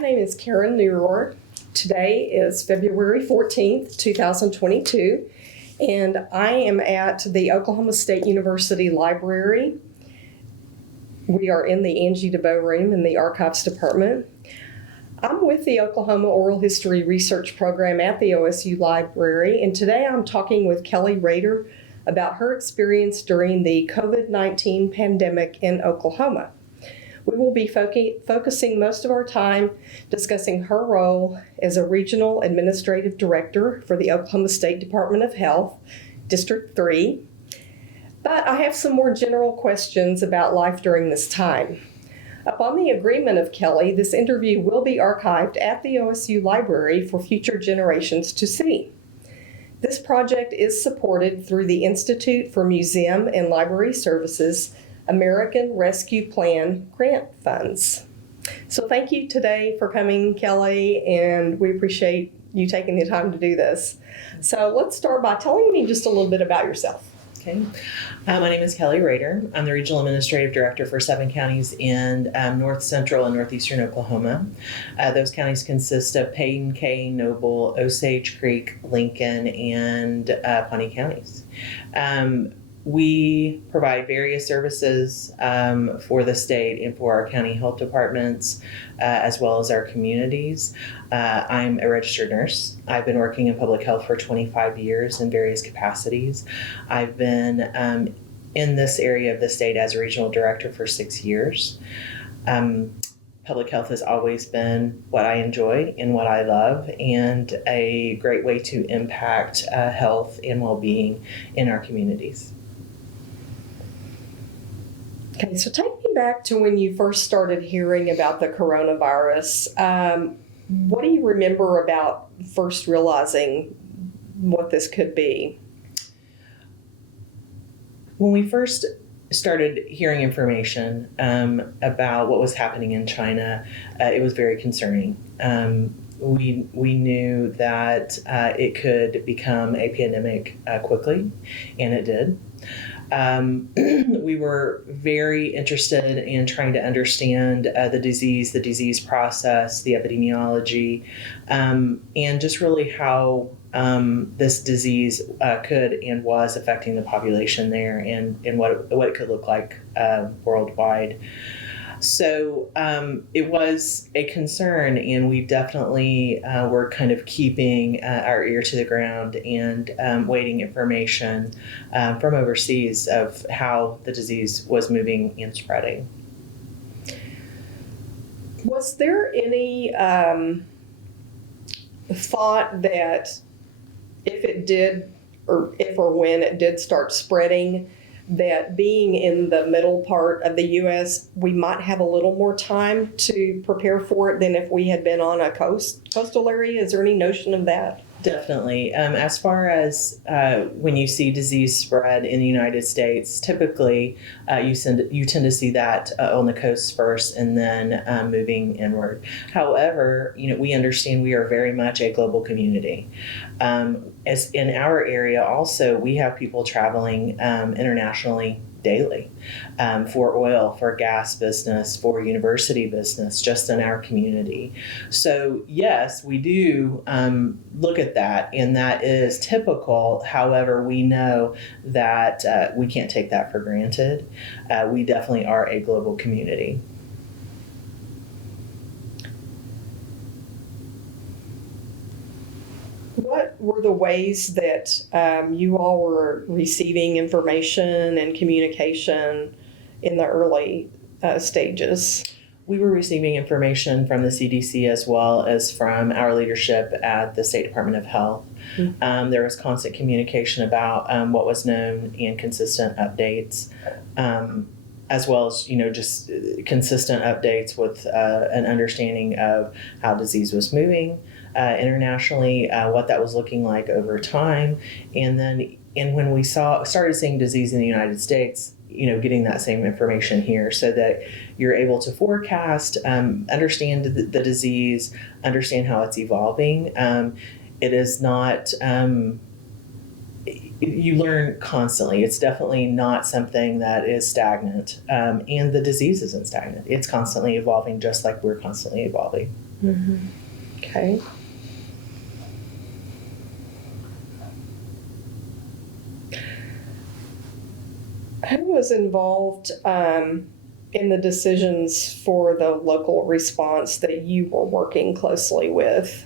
My name is Karen Neurohr. Today is February 14th, 2022, and I am at the Oklahoma State University Library. We are in the Angie DeBow room in the Archives Department. I'm with the Oklahoma Oral History Research Program at the OSU Library, and today I'm talking with Kelli Rader about her experience during the COVID-19 pandemic in Oklahoma. We will be focusing most of our time discussing her role as a Regional Administrative Director for the Oklahoma State Department of Health, District 3. But I have some more general questions about life during this time. Upon the agreement of Kelli, this interview will be archived at the OSU Library for future generations to see. This project is supported through the Institute for Museum and Library Services American Rescue Plan grant funds. So thank you today for coming, Kelli, and we appreciate you taking the time to do this. So let's start by telling me just a little bit about yourself. Okay. My name is Kelli Rader. I'm the Regional Administrative Director for 7 counties in north central and northeastern Oklahoma. Those counties consist of Payne, Kane, Noble, Osage Creek, Lincoln, and Pawnee counties. We provide various services for the state and for our county health departments, as well as our communities. I'm a registered nurse. I've been working in public health for 25 years in various capacities. I've been in this area of the state as a regional director for 6 years. Public health has always been what I enjoy and what I love, and a great way to impact health and well-being in our communities. Okay, so take me back to when you first started hearing about the coronavirus. What do you remember about first realizing what this could be? When we first started hearing information about what was happening in China, it was very concerning. We knew that it could become a pandemic quickly, and it did. We were very interested in trying to understand the disease process, the epidemiology, and just really how this disease could and was affecting the population there, and what it could look like worldwide. So it was a concern, and we definitely were kind of keeping our ear to the ground and waiting information from overseas of how the disease was moving and spreading. Was there any thought that if or when it did start spreading, that being in the middle part of the U.S., we might have a little more time to prepare for it than if we had been on a coastal area? Is there any notion of that? Definitely. As far as when you see disease spread in the United States, typically you tend to see that on the coast first and then moving inward. However, we understand we are very much a global community. As in our area also, we have people traveling internationally daily for oil, for gas business, for university business, just in our community. So yes, we do look at that, and that is typical. However, we know that we can't take that for granted. We definitely are a global community. What were the ways that you all were receiving information and communication in the early stages? We were receiving information from the CDC as well as from our leadership at the State Department of Health. Mm-hmm. There was constant communication about what was known and consistent updates, as well as just consistent updates with an understanding of how disease was moving internationally, what that was looking like over time, and when we started seeing disease in the United States, getting that same information here, so that you're able to forecast, understand the disease, understand how it's evolving. It is not. You learn constantly. It's definitely not something that is stagnant, and the disease isn't stagnant. It's constantly evolving, just like we're constantly evolving. Okay. Who was involved in the decisions for the local response that you were working closely with?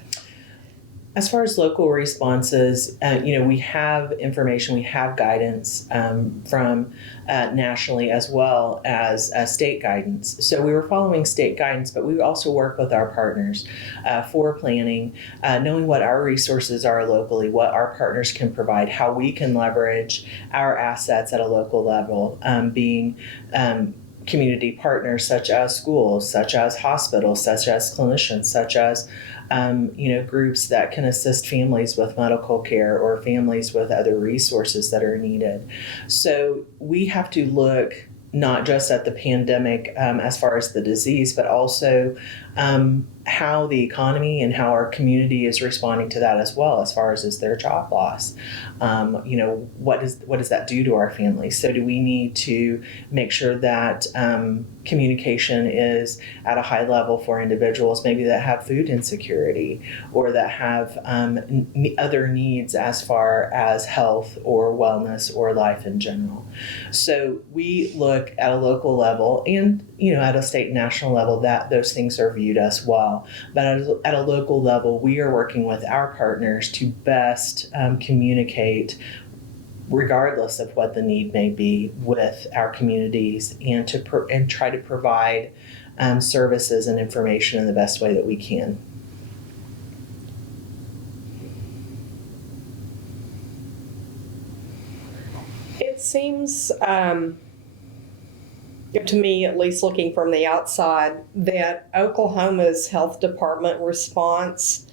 As far as local responses, we have information, we have guidance from nationally as well as state guidance. So we were following state guidance, but we also work with our partners for planning, knowing what our resources are locally, what our partners can provide, how we can leverage our assets at a local level, being community partners such as schools, such as hospitals, such as clinicians, such as groups that can assist families with medical care or families with other resources that are needed. So we have to look not just at the pandemic as far as the disease, but also how the economy and how our community is responding to that as well, as far as is their job loss. What does that do to our families? So do we need to make sure that communication is at a high level for individuals maybe that have food insecurity or that have other needs as far as health or wellness or life in general? So we look at a local level and at a state and national level that those things are viewed as well. But at a local level, we are working with our partners to best communicate regardless of what the need may be with our communities and try to provide services and information in the best way that we can. It seems, to me, at least looking from the outside, that Oklahoma's health department response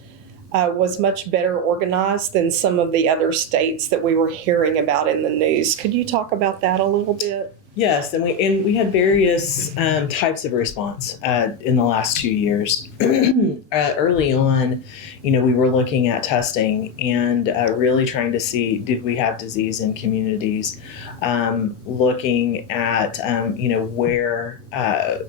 was much better organized than some of the other states that we were hearing about in the news. Could you talk about that a little bit? Yes, and we had various types of response in the last 2 years. Early on, we were looking at testing and really trying to see, did we have disease in communities? Looking at, where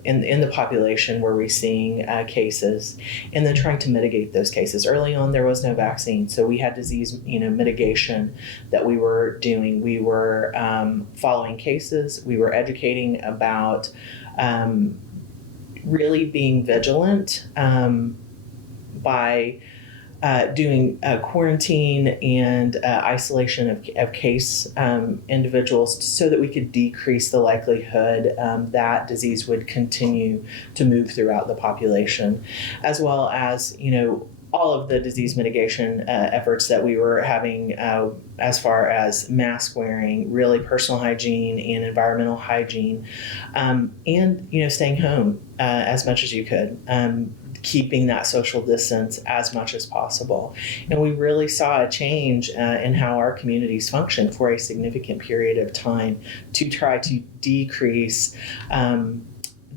in the population were we seeing cases, and then trying to mitigate those cases. Early on, there was no vaccine, so we had disease, mitigation that we were doing. We were following cases. We were educating about really being vigilant by doing quarantine and isolation of case individuals so that we could decrease the likelihood that disease would continue to move throughout the population, as well as, all of the disease mitigation efforts that we were having as far as mask wearing, really personal hygiene and environmental hygiene, and, staying home as much as you could. Keeping that social distance as much as possible. And we really saw a change in how our communities function for a significant period of time to try to decrease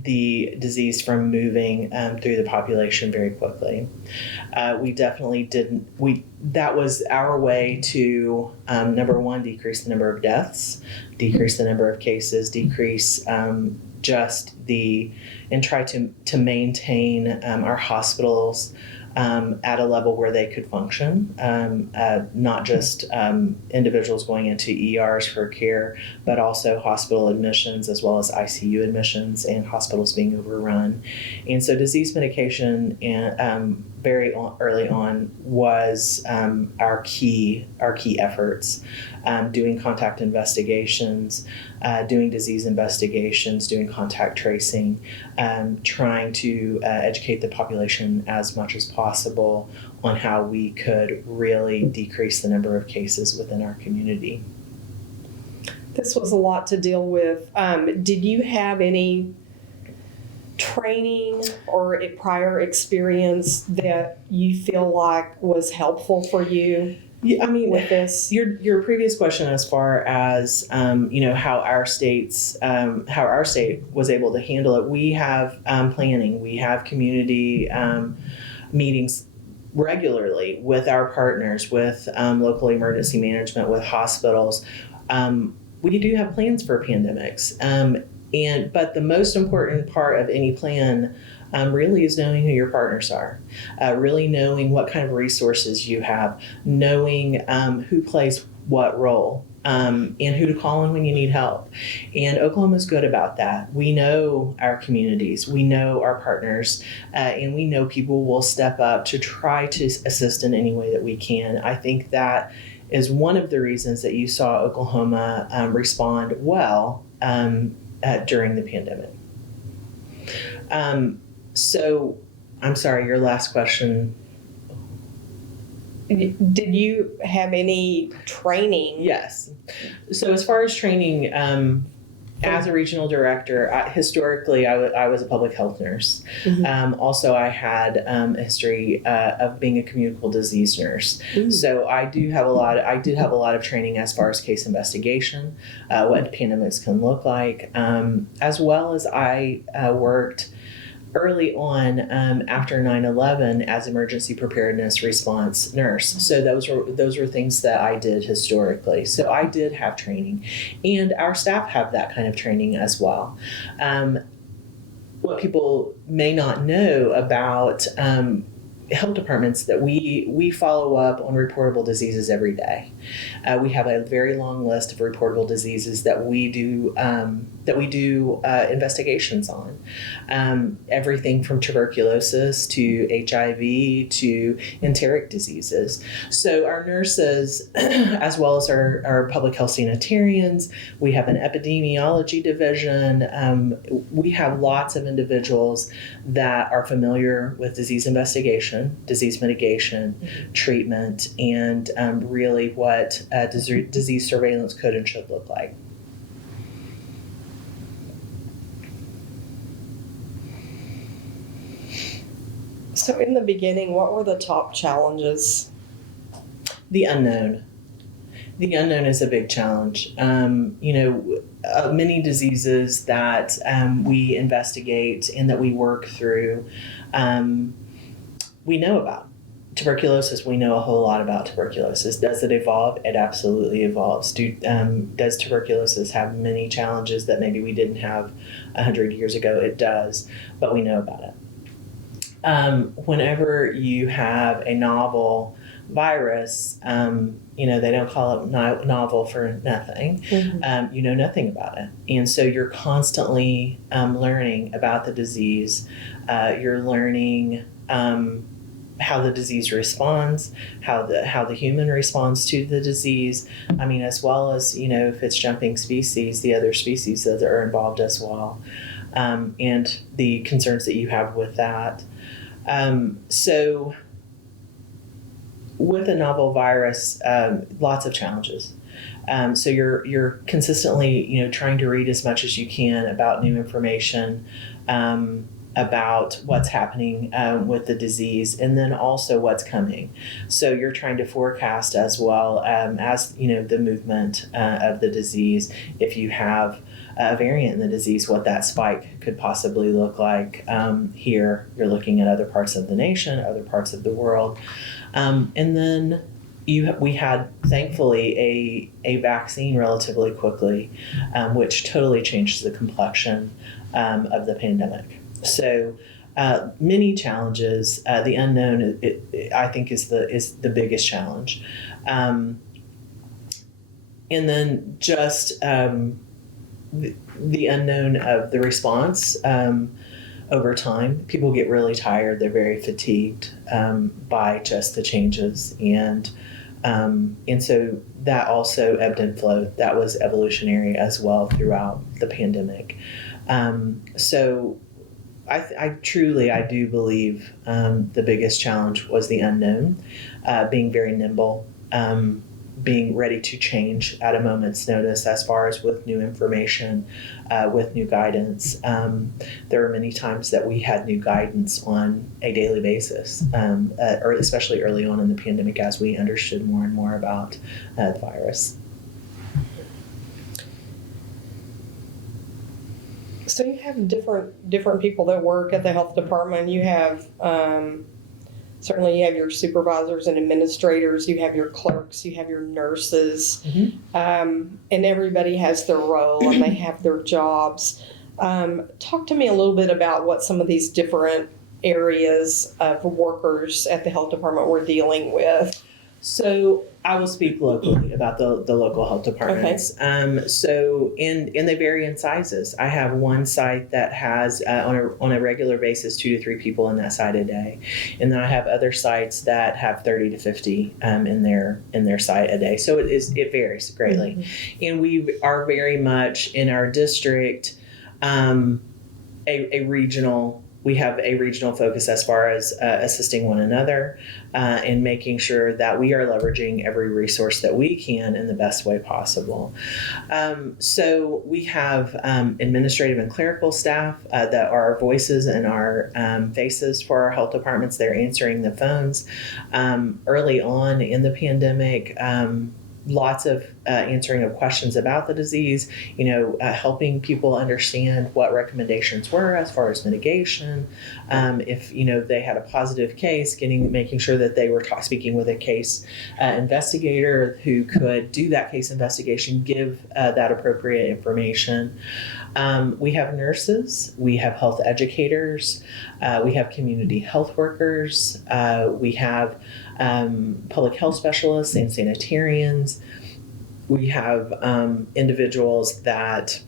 the disease from moving through the population very quickly. We definitely didn't, that was our way to, number one, decrease the number of deaths, decrease the number of cases, decrease and try to maintain our hospitals at a level where they could function, not just individuals going into ERs for care, but also hospital admissions as well as ICU admissions and hospitals being overrun. And so disease mitigation very early on was our key efforts, doing contact investigations, doing disease investigations, doing contact tracing, trying to educate the population as much as possible on how we could really decrease the number of cases within our community. This was a lot to deal with. Did you have any training or a prior experience that you feel like was helpful for you? Yeah, I mean, with this, your previous question as far as how our state was able to handle it, we have planning, we have community meetings regularly with our partners, with local emergency management, with hospitals. We do have plans for pandemics, but the most important part of any plan really is knowing who your partners are, really knowing what kind of resources you have, knowing who plays what role. And who to call on when you need help. And Oklahoma's good about that. We know our communities, we know our partners, and we know people will step up to try to assist in any way that we can. I think that is one of the reasons that you saw Oklahoma respond well during the pandemic. So, I'm sorry, your last question. Did you have any training? Yes. So as far as training, as a regional director, historically I was a public health nurse. Mm-hmm. Also, I had a history of being a communicable disease nurse. Mm-hmm. So I did have a lot of training as far as case investigation, what pandemics can look like, as well as I worked early on after 9/11 as emergency preparedness response nurse. So those were things that I did historically. So I did have training, and our staff have that kind of training as well. What people may not know about health departments, that we follow up on reportable diseases every day. We have a very long list of reportable diseases that we do investigations on. Everything from tuberculosis to HIV to enteric diseases. So our nurses, as well as our public health sanitarians, we have an epidemiology division. We have lots of individuals that are familiar with disease investigation, disease mitigation, treatment, and really what disease surveillance could and should look like. So in the beginning, what were the top challenges? The unknown. The unknown is a big challenge. Many diseases that we investigate and that we work through, we know about. Tuberculosis, we know a whole lot about tuberculosis. Does it evolve? It absolutely evolves. Does tuberculosis have many challenges that maybe we didn't have 100 years ago? It does, but we know about it. Whenever you have a novel virus, they don't call it novel for nothing. Mm-hmm. You know nothing about it. And so you're constantly learning about the disease. You're learning how the disease responds, how the human responds to the disease. I mean, as well as, if it's jumping species, the other species that are involved as well, and the concerns that you have with that. So with a novel virus, lots of challenges. So you're consistently, trying to read as much as you can about new information, about what's happening with the disease, and then also what's coming. So you're trying to forecast as well as the movement of the disease. If you have a variant in the disease, what that spike could possibly look like. Here, you're looking at other parts of the nation, other parts of the world, and then we had, thankfully, a vaccine relatively quickly, which totally changed the complexion of the pandemic. So many challenges. The unknown, I think, is the biggest challenge, and then just the unknown of the response over time. People get really tired. They're very fatigued by just the changes, and so that also ebbed and flowed. That was evolutionary as well throughout the pandemic. So I truly do believe the biggest challenge was the unknown, being very nimble, being ready to change at a moment's notice as far as with new information, with new guidance. There were many times that we had new guidance on a daily basis, or especially early on in the pandemic as we understood more and more about the virus. So you have different people that work at the health department. You have certainly you have your supervisors and administrators. You have your clerks. You have your nurses, and everybody has their role and they have their jobs. Talk to me a little bit about what some of these different areas of workers at the health department were dealing with. So I will speak locally about the local health departments. So they vary in sizes. I have one site that has on a regular basis 2 to 3 people in that site a day, and then I have other sites that have 30 to 50 in their site a day. So it varies greatly, mm-hmm. And we are very much in our district a regional. We have a regional focus as far as assisting one another and making sure that we are leveraging every resource that we can in the best way possible. So we have administrative and clerical staff that are our voices and our faces for our health departments. They're answering the phones. Early on in the pandemic, lots of answering of questions about the disease, helping people understand what recommendations were as far as mitigation. If, they had a positive case, making sure that they were speaking with a case investigator who could do that case investigation, give that appropriate information. We have nurses, we have health educators, we have community health workers, we have public health specialists and sanitarians. We have individuals that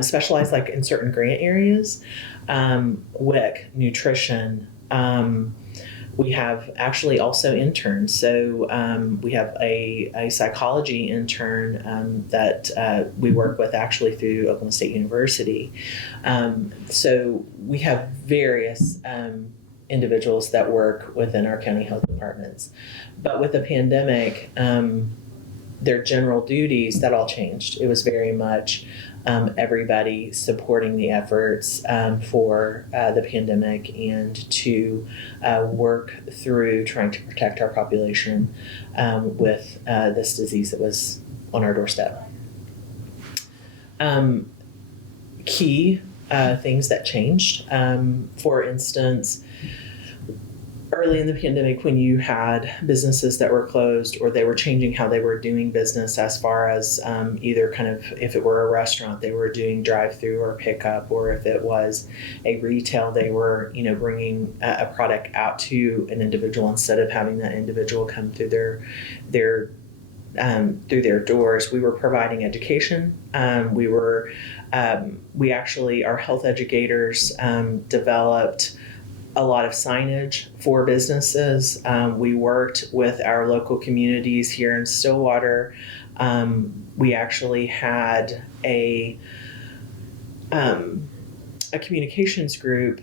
specialize like in certain grant areas, WIC, nutrition. We have actually also interns. So we have a psychology intern that we work with actually through Oklahoma State University. So we have various individuals that work within our county health departments. But with the pandemic, their general duties, that all changed. It was very much everybody supporting the efforts for the pandemic and to work through trying to protect our population with this disease that was on our doorstep. Key things that changed, for instance, early in the pandemic, when you had businesses that were closed or they were changing how they were doing business as far as either kind of, if it were a restaurant, they were doing drive-through or pickup, or if it was a retail, they were, bringing a product out to an individual instead of having that individual come through their doors. We were providing education. We actually, our health educators developed a lot of signage for businesses. We worked with our local communities here in Stillwater. We actually had a communications group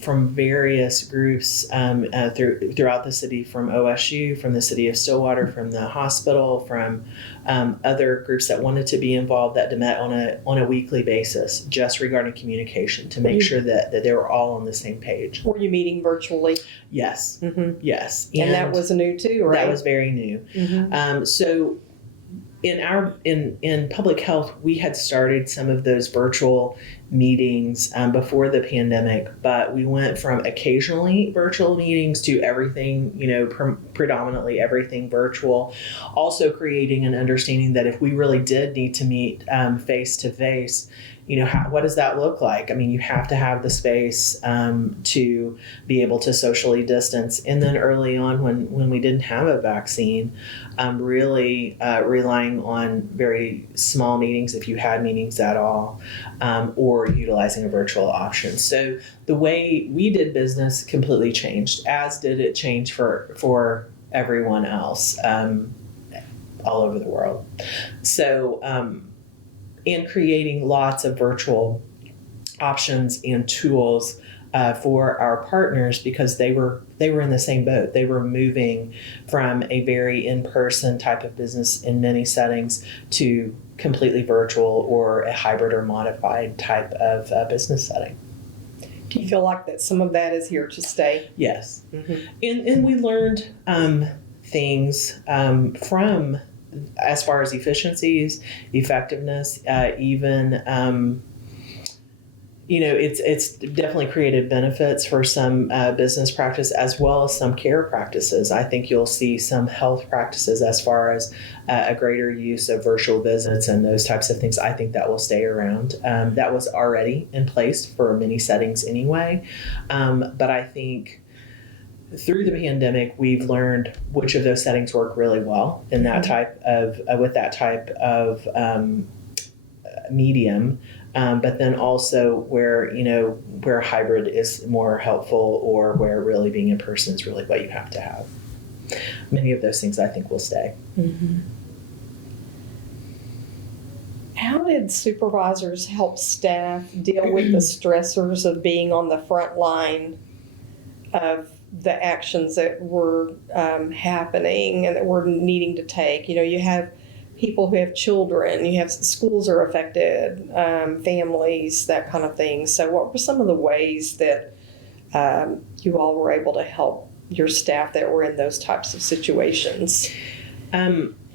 from various groups throughout the city, from OSU, from the city of Stillwater, from the hospital, from other groups that wanted to be involved, that met on a weekly basis, just regarding communication, to make sure that they were all on the same page. Were you meeting virtually? Yes. Mm-hmm. Yes. And that was new too, right? That was very new. Mm-hmm. So in public health, we had started some of those virtual meetings before the pandemic, but we went from occasionally virtual meetings to everything, predominantly everything virtual. Also creating an understanding that if we really did need to meet face to face, what does that look like? I mean, you have to have the space to be able to socially distance. And then early on, when we didn't have a vaccine, really relying on very small meetings, if you had meetings at all, or utilizing a virtual option. So the way we did business completely changed, as did it change for everyone else all over the world. So in creating lots of virtual options and tools for our partners, because they were in the same boat. They were moving from a very in-person type of business in many settings to completely virtual or a hybrid or modified type of business setting. Do you feel like that some of that is here to stay? Yes. Mm-hmm. And we learned things from, as far as efficiencies, effectiveness, even it's definitely created benefits for some business practice as well as some care practices. I think you'll see some health practices as far as a greater use of virtual visits and those types of things. I think that will stay around. That was already in place for many settings anyway. But I think through the pandemic, we've learned which of those settings work really well in that type of with that type of medium. But then also where hybrid is more helpful, or where really being in person is really what you have to have. Many of those things I think will stay. Mm-hmm. How did supervisors help staff deal with the stressors of being on the front line of the actions that were happening and that we're needing to take? You have people who have children, you have schools are affected, families, that kind of thing. So what were some of the ways that you all were able to help your staff that were in those types of situations?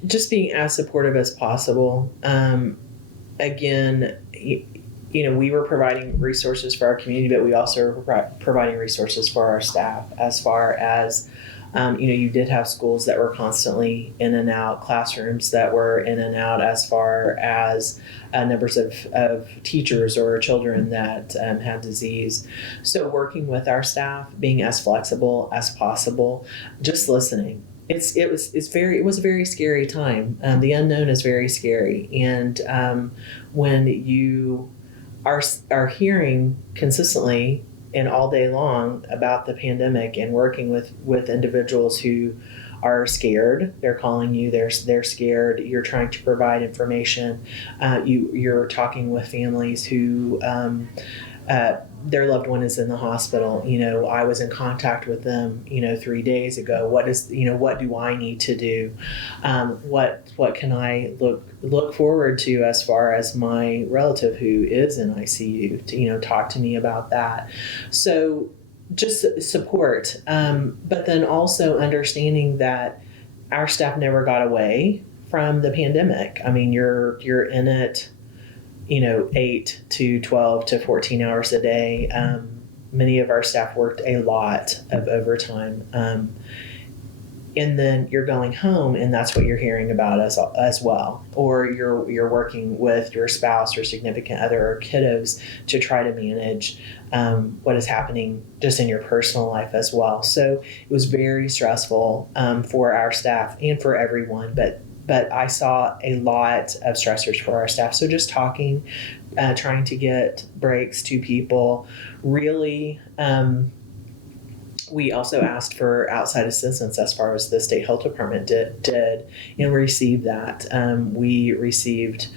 Just being as supportive as possible. Again, we were providing resources for our community, but we also were providing resources for our staff as far as you did have schools that were constantly in and out, classrooms that were in and out, as far as numbers of teachers or children that had disease. So working with our staff, being as flexible as possible, just listening. It was a very scary time. The unknown is very scary, and when you are hearing consistently and all day long about the pandemic and working with individuals who are scared. They're calling you, they're scared. You're trying to provide information. You're talking with families who their loved one is in the hospital. I was in contact with them, 3 days ago. What do I need to do? What can I look forward to as far as my relative who is in ICU to, talk to me about that. So just support, but then also understanding that our staff never got away from the pandemic. I mean, you're in it, 8 to 12 to 14 hours a day. Many of our staff worked a lot of overtime. And then you're going home and that's what you're hearing about as well. Or you're working with your spouse or significant other or kiddos to try to manage what is happening just in your personal life as well. So it was very stressful for our staff and for everyone, but I saw a lot of stressors for our staff. So just talking, trying to get breaks to people, really. We also asked for outside assistance as far as the state health department did and received that. We received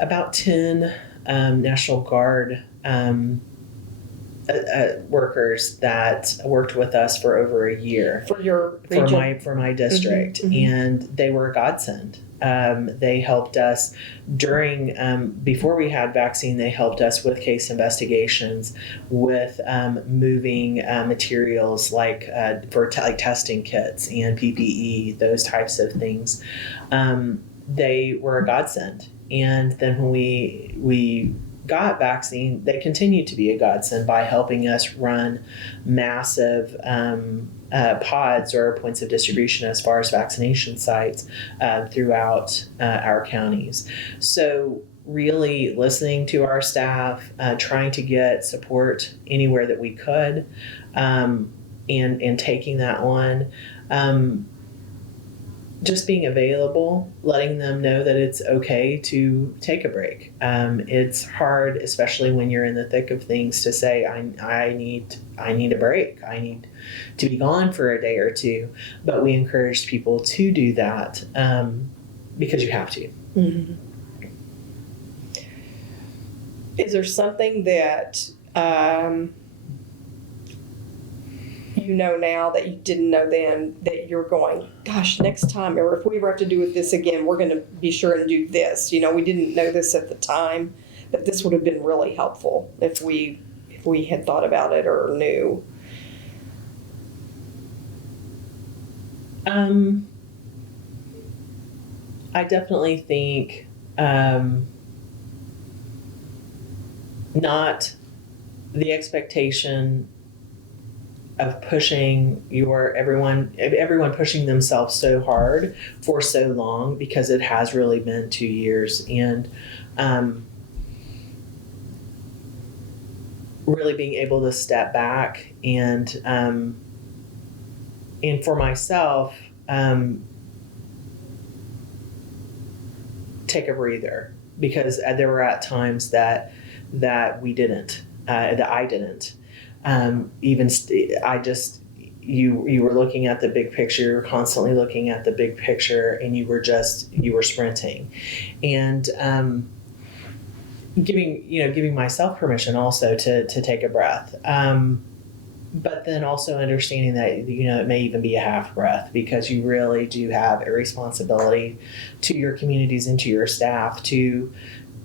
about 10 National Guard workers that worked with us for over a year For your region? for my district, and they were a godsend. They helped us during before we had vaccine. They helped us with case investigations, with moving materials like for like testing kits and PPE, those types of things. They were a godsend, and then when we got vaccine, they continued to be a godsend by helping us run massive pods or points of distribution as far as vaccination sites throughout our counties. So really listening to our staff, trying to get support anywhere that we could, and taking that on. Just being available, letting them know that it's okay to take a break. It's hard, especially when you're in the thick of things, to say, I need a break. I need to be gone for a day or two. But we encourage people to do that because you have to. Mm-hmm. Is there something that you know now that you didn't know then that you're going, gosh, next time, or if we ever have to do with this again, we're going to be sure and do this. We didn't know this at the time, but this would have been really helpful if we had thought about it or knew. I definitely think not the expectation of pushing everyone pushing themselves so hard for so long, because it has really been 2 years, and really being able to step back and for myself, take a breather, because there were at times that we didn't, that I didn't. You were looking at the big picture, you were constantly looking at the big picture, and you were sprinting. And giving myself permission also to take a breath. But then also understanding that, it may even be a half breath, because you really do have a responsibility to your communities and to your staff to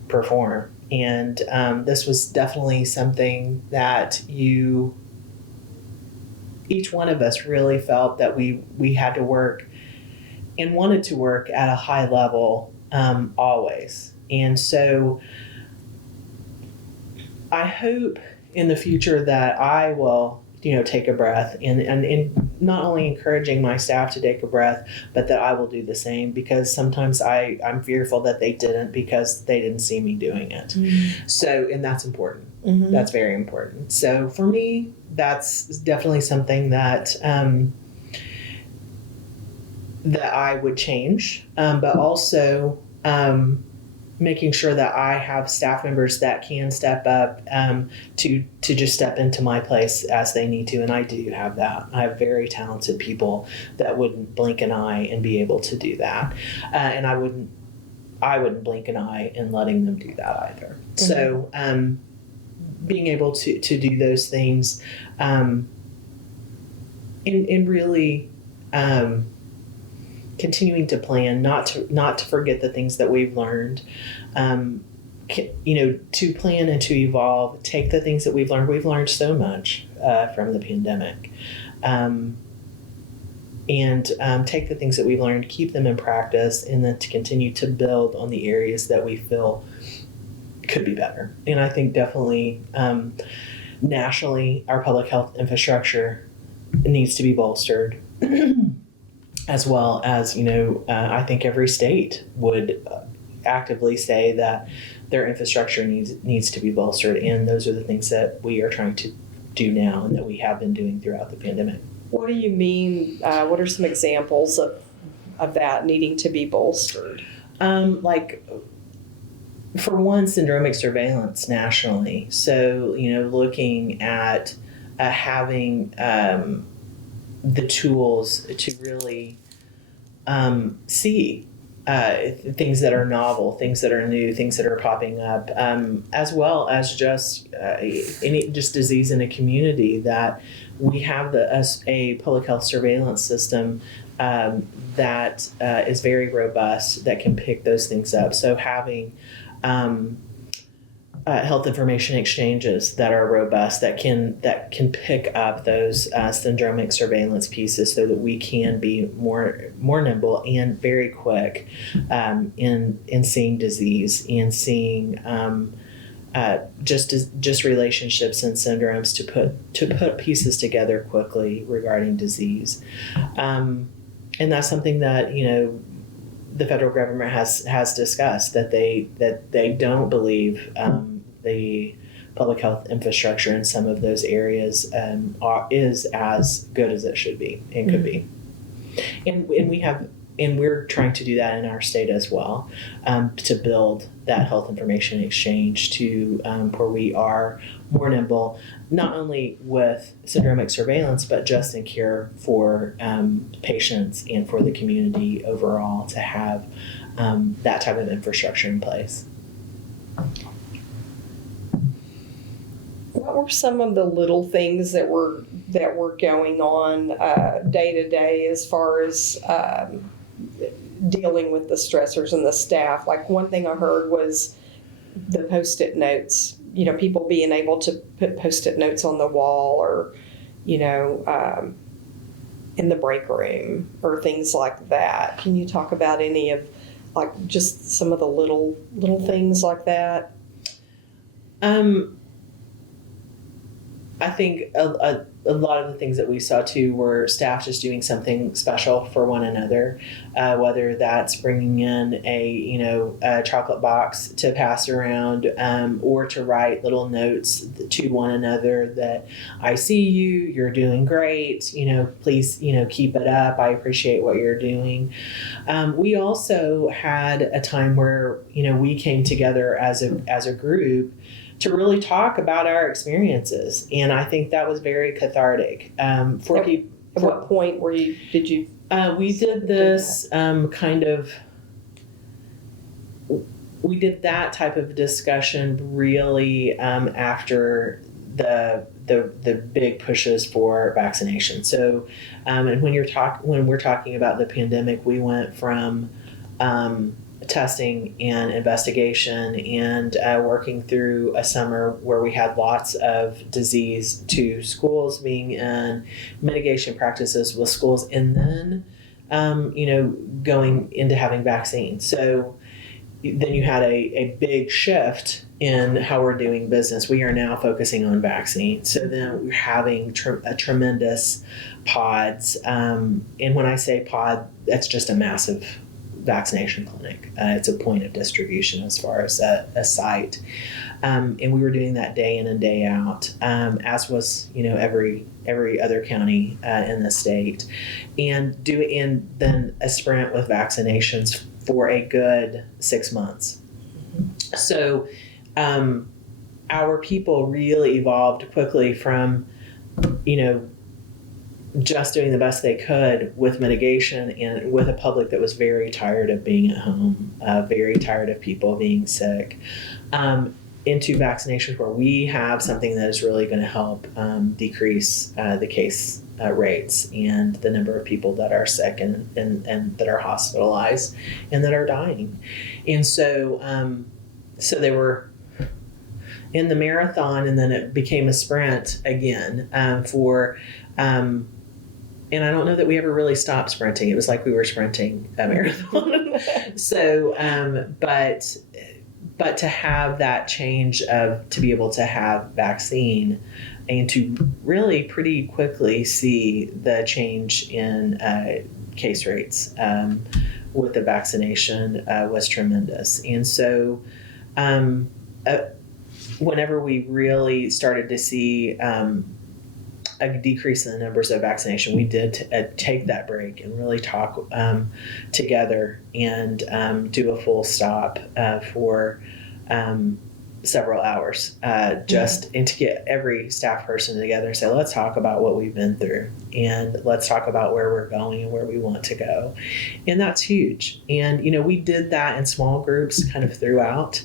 perform. And this was definitely something that each one of us really felt that we had to work and wanted to work at a high level, always. And so I hope in the future that I will, take a breath and not only encouraging my staff to take a breath, but that I will do the same, because sometimes I'm fearful that they didn't, because they didn't see me doing it. Mm-hmm. So, and that's important. Mm-hmm. That's very important. So for me, that's definitely something that that I would change, but also making sure that I have staff members that can step up to just step into my place as they need to, and I do have that. I have very talented people that wouldn't blink an eye and be able to do that, and I wouldn't blink an eye in letting them do that either. Mm-hmm. So being able to do those things, and really continuing to plan, not to forget the things that we've learned, to plan and to evolve, take the things that we've learned. We've learned so much from the pandemic, and take the things that we've learned, keep them in practice, and then to continue to build on the areas that we feel could be better. And I think definitely nationally, our public health infrastructure needs to be bolstered. As well as, I think every state would actively say that their infrastructure needs to be bolstered. And those are the things that we are trying to do now and that we have been doing throughout the pandemic. What do you mean? What are some examples of that needing to be bolstered? Like, for one, syndromic surveillance nationally. So, looking at having the tools to really see things that are novel, things that are new, things that are popping up, as well as just disease in a community, that we have a public health surveillance system that is very robust, that can pick those things up. So having health information exchanges that are robust, that can pick up those syndromic surveillance pieces, so that we can be more nimble and very quick in seeing disease and seeing just relationships and syndromes, to put pieces together quickly regarding disease, and that's something that the federal government has discussed, that they don't believe the public health infrastructure in some of those areas is as good as it should be and could be. And we're trying to do that in our state as well, to build that health information exchange to where we are more nimble, not only with syndromic surveillance, but just in care for patients and for the community overall, to have that type of infrastructure in place. What were some of the little things that were going on day to day, as far as dealing with the stressors and the staff? Like, one thing I heard was the Post-it notes. People being able to put Post-it notes on the wall, or in the break room, or things like that. Can you talk about any of, like, just some of the little things like that? I think a lot of the things that we saw too were staff just doing something special for one another, whether that's bringing in a chocolate box to pass around, or to write little notes to one another that I see you, you're doing great, please, keep it up. I appreciate what you're doing. We also had a time where, we came together as a group to really talk about our experiences. And I think that was very cathartic. At what point did you? We did this we did that type of discussion really after the big pushes for vaccination. So, and when we're talking about the pandemic, we went from testing and investigation and working through a summer where we had lots of disease to schools being in mitigation practices with schools, and then going into having vaccines. So then you had a big shift in how we're doing business. We are now focusing on vaccines. So then we're having a tremendous pods. And when I say pod, that's just a massive vaccination clinic. It's a point of distribution as far as a site. And we were doing that day in and day out, as was, every other county in the state. And then a sprint with vaccinations for a good 6 months. So our people really evolved quickly from, just doing the best they could with mitigation and with a public that was very tired of being at home, very tired of people being sick, into vaccinations where we have something that is really going to help decrease the case rates and the number of people that are sick and that are hospitalized and that are dying. And so they were in the marathon, and then it became a sprint again and I don't know that we ever really stopped sprinting. It was like we were sprinting a marathon. So, but to have that change to be able to have vaccine and to really pretty quickly see the change in case rates with the vaccination was tremendous. And so whenever we really started to see a decrease in the numbers of vaccination, we did take that break and really talk together and do a full stop for several hours, and to get every staff person together and say, let's talk about what we've been through, and let's talk about where we're going and where we want to go. And that's huge. And, we did that in small groups kind of throughout.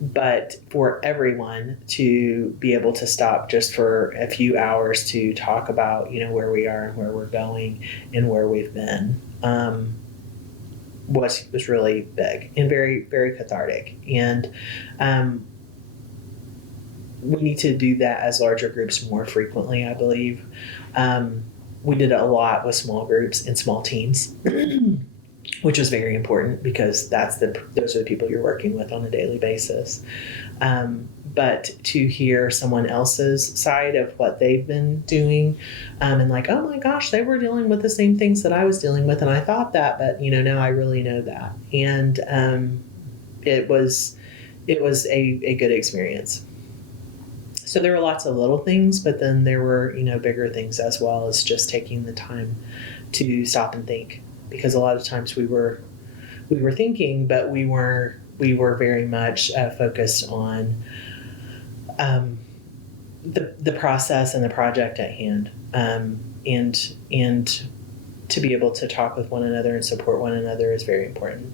But for everyone to be able to stop just for a few hours to talk about, where we are and where we're going and where we've been, was really big and very, very cathartic. And we need to do that as larger groups more frequently, I believe. We did it a lot with small groups and small teams. Which is very important because those are the people you're working with on a daily basis. But to hear someone else's side of what they've been doing, and like, oh my gosh, they were dealing with the same things that I was dealing with, and I thought that, but now I really know that. And it was a good experience. So there were lots of little things, but then there were bigger things as well, as just taking the time to stop and think. Because a lot of times we were thinking, but we were very much focused on the process and the project at hand, and to be able to talk with one another and support one another is very important.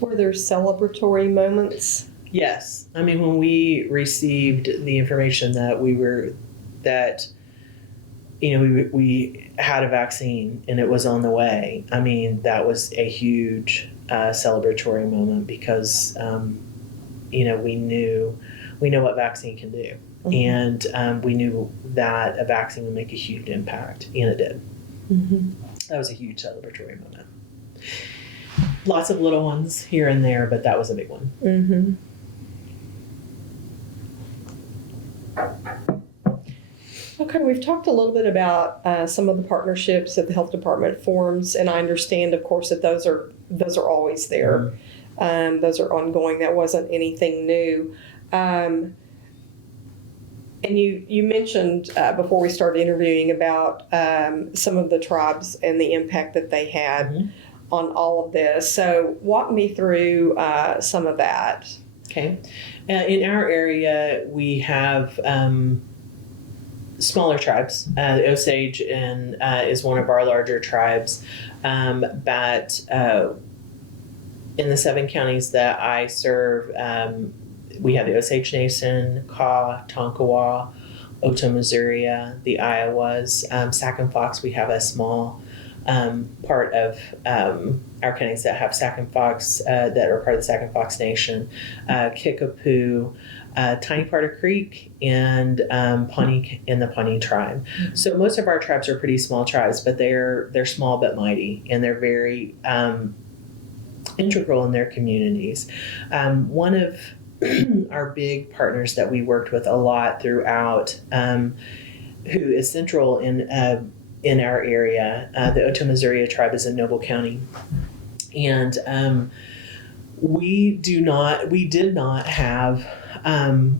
Were there celebratory moments? Yes, I mean, when we received the information that we had a vaccine and it was on the way, I mean, that was a huge celebratory moment because, we know what vaccine can do. Mm-hmm. And we knew that a vaccine would make a huge impact, and it did. Mm-hmm. That was a huge celebratory moment. Lots of little ones here and there, but that was a big one. Mm-hmm. Okay, we've talked a little bit about some of the partnerships that the health department forms, and I understand, of course, that those are always there. Those are ongoing. That wasn't anything new. And you mentioned before we started interviewing about some of the tribes and the impact that they had on all of this. So walk me through some of that. Okay. In our area, we have smaller tribes. The Osage is one of our larger tribes, but in the 7 counties that I serve, we have the Osage Nation, Kaw, Tonkawa, Otoe, Missouri, the Iowas, Sac and Fox. We have a small part of our counties that have Sac and Fox that are part of the Sac and Fox Nation, Kickapoo, tiny part of Creek, and Pawnee in the Pawnee tribe. So most of our tribes are pretty small tribes, but they're small but mighty, and they're very integral in their communities. One of our big partners that we worked with a lot throughout, who is central in our area, the Otoe, Missouri tribe, is in Noble County, and we did not have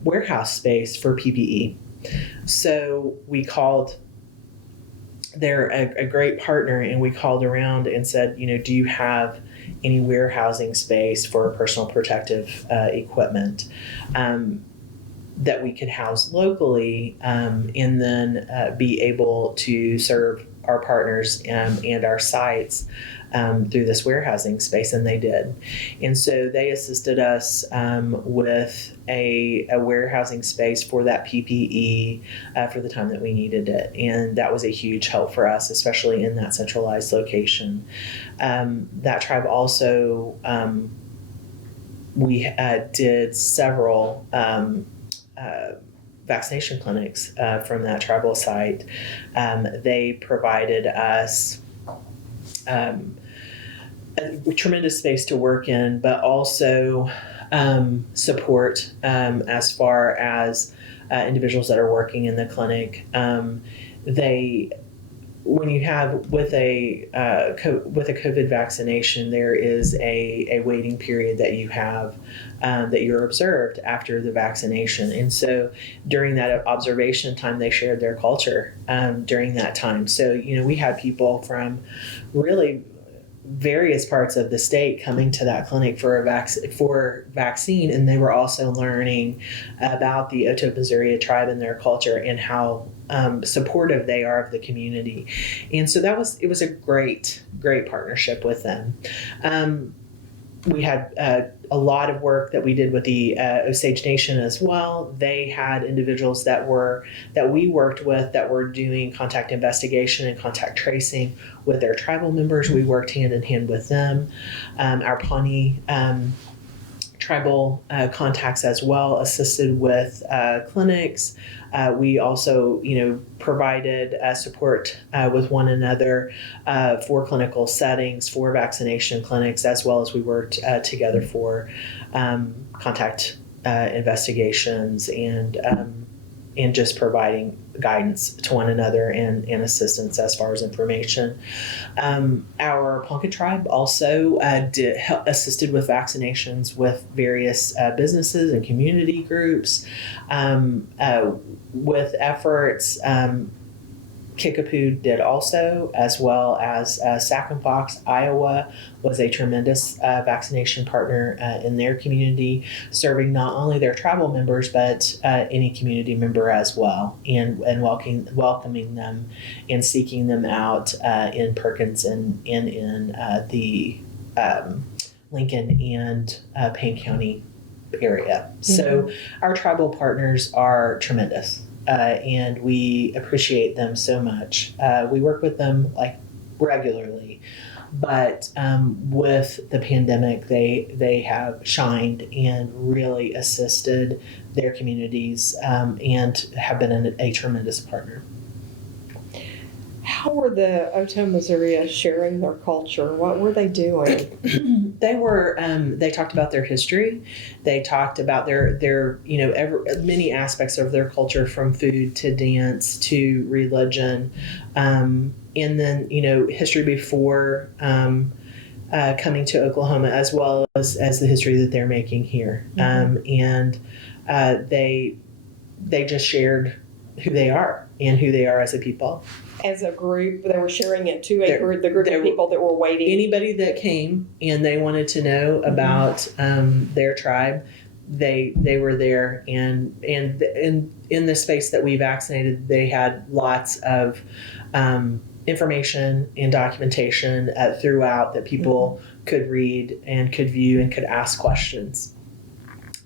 warehouse space for PPE. So we called, they're a great partner, and we called around and said, do you have any warehousing space for personal protective equipment that we could house locally, and then be able to serve our partners and our sites through this warehousing space, and they did. And so they assisted us with a warehousing space for that PPE for the time that we needed it. And that was a huge help for us, especially in that centralized location. That tribe also, we did several vaccination clinics from that tribal site. They provided us a tremendous space to work in, but also support as far as individuals that are working in the clinic. When you have with a COVID vaccination, there is a waiting period that you have that you're observed after the vaccination, and so during that observation time, they shared their culture during that time. So we had people from really various parts of the state coming to that clinic for vaccine, and they were also learning about the Otoe, Missouri tribe and their culture and how supportive they are of the community. And so it was a great partnership with them. We had a lot of work that we did with the Osage Nation as well. They had individuals that we worked with that were doing contact investigation and contact tracing with their tribal members. We worked hand in hand with them. Our Pawnee tribal contacts as well assisted with clinics. We also, provided support with one another for clinical settings, for vaccination clinics, as well as we worked together for contact investigations and just providing guidance to one another and assistance as far as information. Our Ponca tribe also assisted with vaccinations with various businesses and community groups with efforts. Kickapoo did also, as well as Sac and Fox, Iowa was a tremendous vaccination partner in their community, serving not only their tribal members, but any community member as well, and welcoming them and seeking them out in Perkins and in the Lincoln and Payne County area. Mm-hmm. So our tribal partners are tremendous. And we appreciate them so much. We work with them regularly, but with the pandemic, they have shined and really assisted their communities and have been a tremendous partner. How were the Otoe sharing their culture? What were they doing? They talked about their history. They talked about their many aspects of their culture, from food to dance to religion, and then history before coming to Oklahoma, as well as the history that they're making here. And they just shared who they are and who they are as a people. As a group, they were sharing it to the group of people that were waiting. Anybody that came and they wanted to know about their tribe, they were there, and in the space that we vaccinated, they had lots of information and documentation throughout that people could read and could view and could ask questions.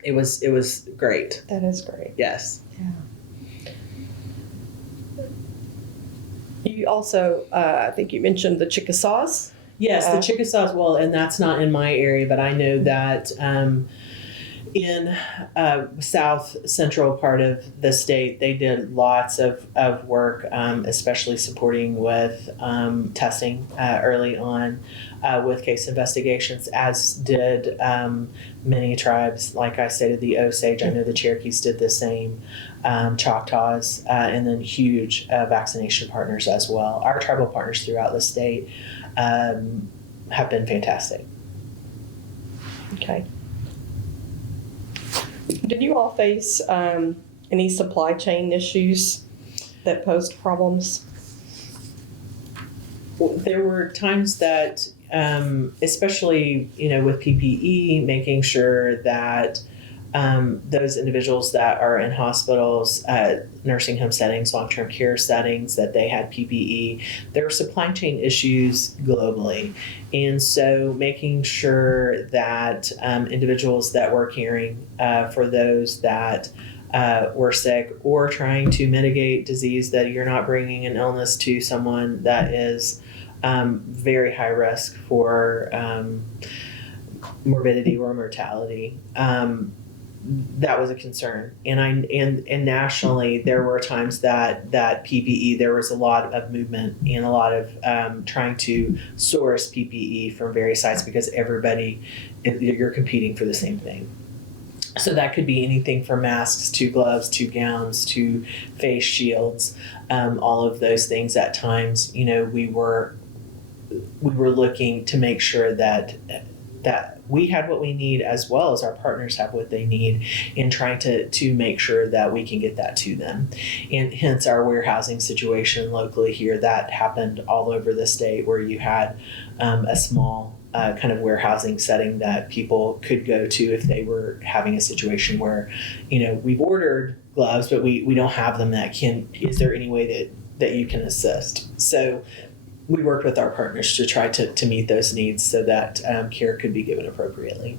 It was great. That is great. Yes. Yeah. You also, I think you mentioned the Chickasaws. Yes, the Chickasaws. Well, and that's not in my area, but I know that in south central part of the state, they did lots of work, especially supporting with testing early on with case investigations, as did many tribes. Like I stated, the Osage, I know the Cherokees did the same, Choctaws, and then huge vaccination partners as well. Our tribal partners throughout the state have been fantastic. Okay. Did you all face any supply chain issues that posed problems? Well, there were times that, especially with PPE, making sure that those individuals that are in hospitals, nursing home settings, long-term care settings, that they had PPE. There were supply chain issues globally. And so making sure that individuals that were caring for those that were sick, or trying to mitigate disease, that you're not bringing an illness to someone that is very high risk for morbidity or mortality. That was a concern, and nationally there were times that PPE, there was a lot of movement and a lot of trying to source PPE from various sites, because everybody, you're competing for the same thing. So that could be anything from masks to gloves to gowns to face shields, all of those things. At times, we were looking to make sure that we had what we need, as well as our partners have what they need, and trying to make sure that we can get that to them. And hence our warehousing situation locally here, that happened all over the state, where you had a small kind of warehousing setting that people could go to if they were having a situation where, we've ordered gloves, but we don't have them. Is there any way that you can assist? So we worked with our partners to try to meet those needs, so that care could be given appropriately.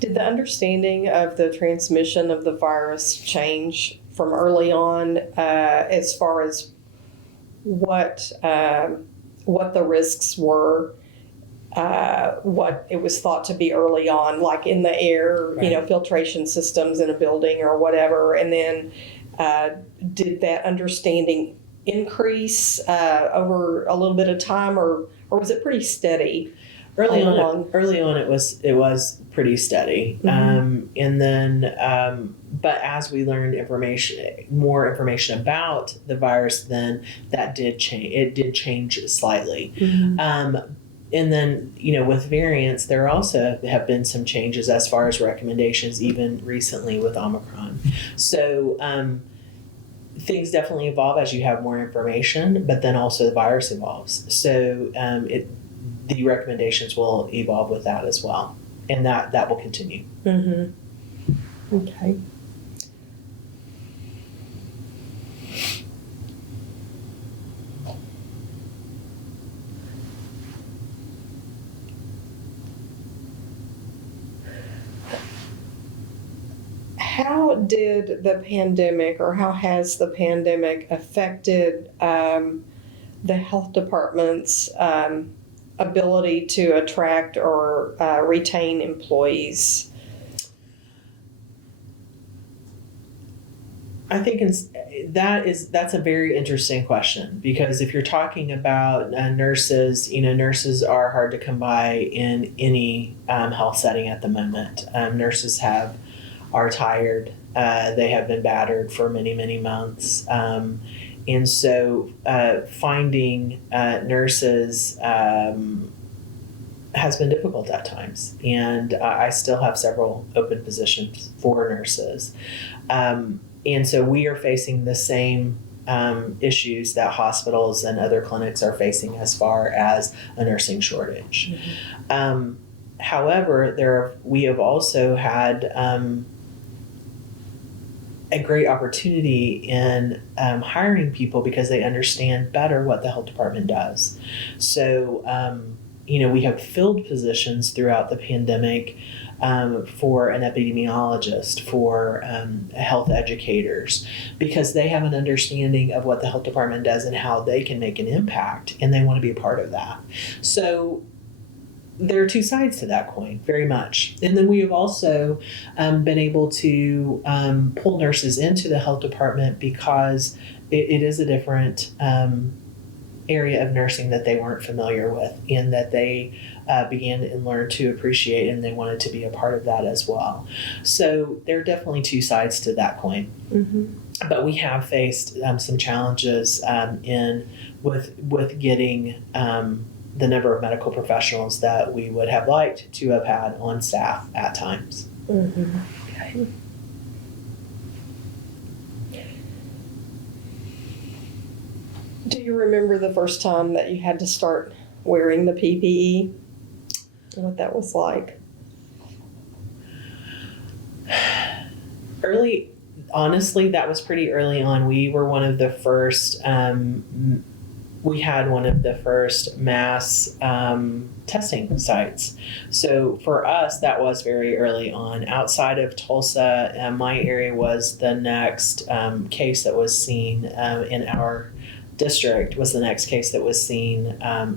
Did the understanding of the transmission of the virus change from early on, as far as what the risks were, what it was thought to be early on, like in the air, Right. Filtration systems in a building or whatever, and then did that understanding increase over a little bit of time, or was it pretty steady? Early on, it was pretty steady, and then but as we learned more information about the virus, then that did change. It did change slightly, and then with variants, there also have been some changes as far as recommendations, even recently with Omicron. So things definitely evolve as you have more information, but then also the virus evolves. So the recommendations will evolve with that as well, and that will continue. Okay. How did the pandemic, or how has the pandemic affected the health department's ability to attract or retain employees? I think that's a very interesting question, because if you're talking about nurses, nurses are hard to come by in any health setting at the moment. Nurses are tired. They have been battered for many, many months. And so finding nurses has been difficult at times. And I still have several open positions for nurses. And so we are facing the same issues that hospitals and other clinics are facing as far as a nursing shortage. Mm-hmm. However, we have also had a great opportunity in hiring people because they understand better what the health department does. So, we have filled positions throughout the pandemic for an epidemiologist, for health educators, because they have an understanding of what the health department does and how they can make an impact, and they want to be a part of that. So there are two sides to that coin, very much. And then we have also been able to pull nurses into the health department because it is a different area of nursing that they weren't familiar with, and that they began and learned to appreciate, and they wanted to be a part of that as well. So there are definitely two sides to that coin. Mm-hmm. But we have faced some challenges with getting the number of medical professionals that we would have liked to have had on staff at times. Mm-hmm. Okay. Do you remember the first time that you had to start wearing the PPE? What that was like? Honestly, that was pretty early on. We were one of the first, we had one of the first mass testing sites. So for us, that was very early on. Outside of Tulsa, my area was the next case that was seen in our district, was the next case that was seen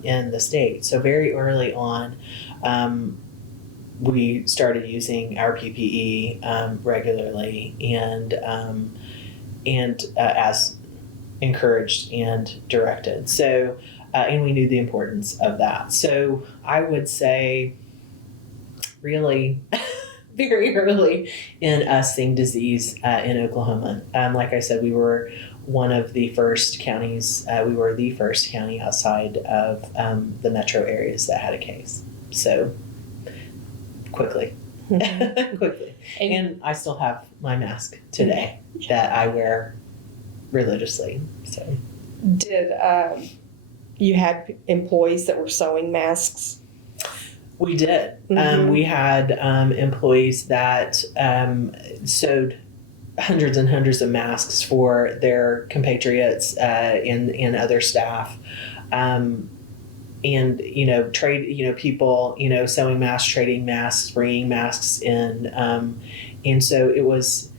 in the state. So very early on, we started using our PPE regularly and as encouraged and directed. So, and we knew the importance of that. So I would say really very early in us seeing disease in Oklahoma. Like I said, we were one of the first counties, we were the first county outside of the metro areas that had a case. So quickly. Quickly. And I still have my mask today that I wear religiously. So, did you had employees that were sewing masks? We did. Mm-hmm. We had employees that sewed hundreds and hundreds of masks for their compatriots and other staff. And people sewing masks, trading masks, bringing masks in, and so it was,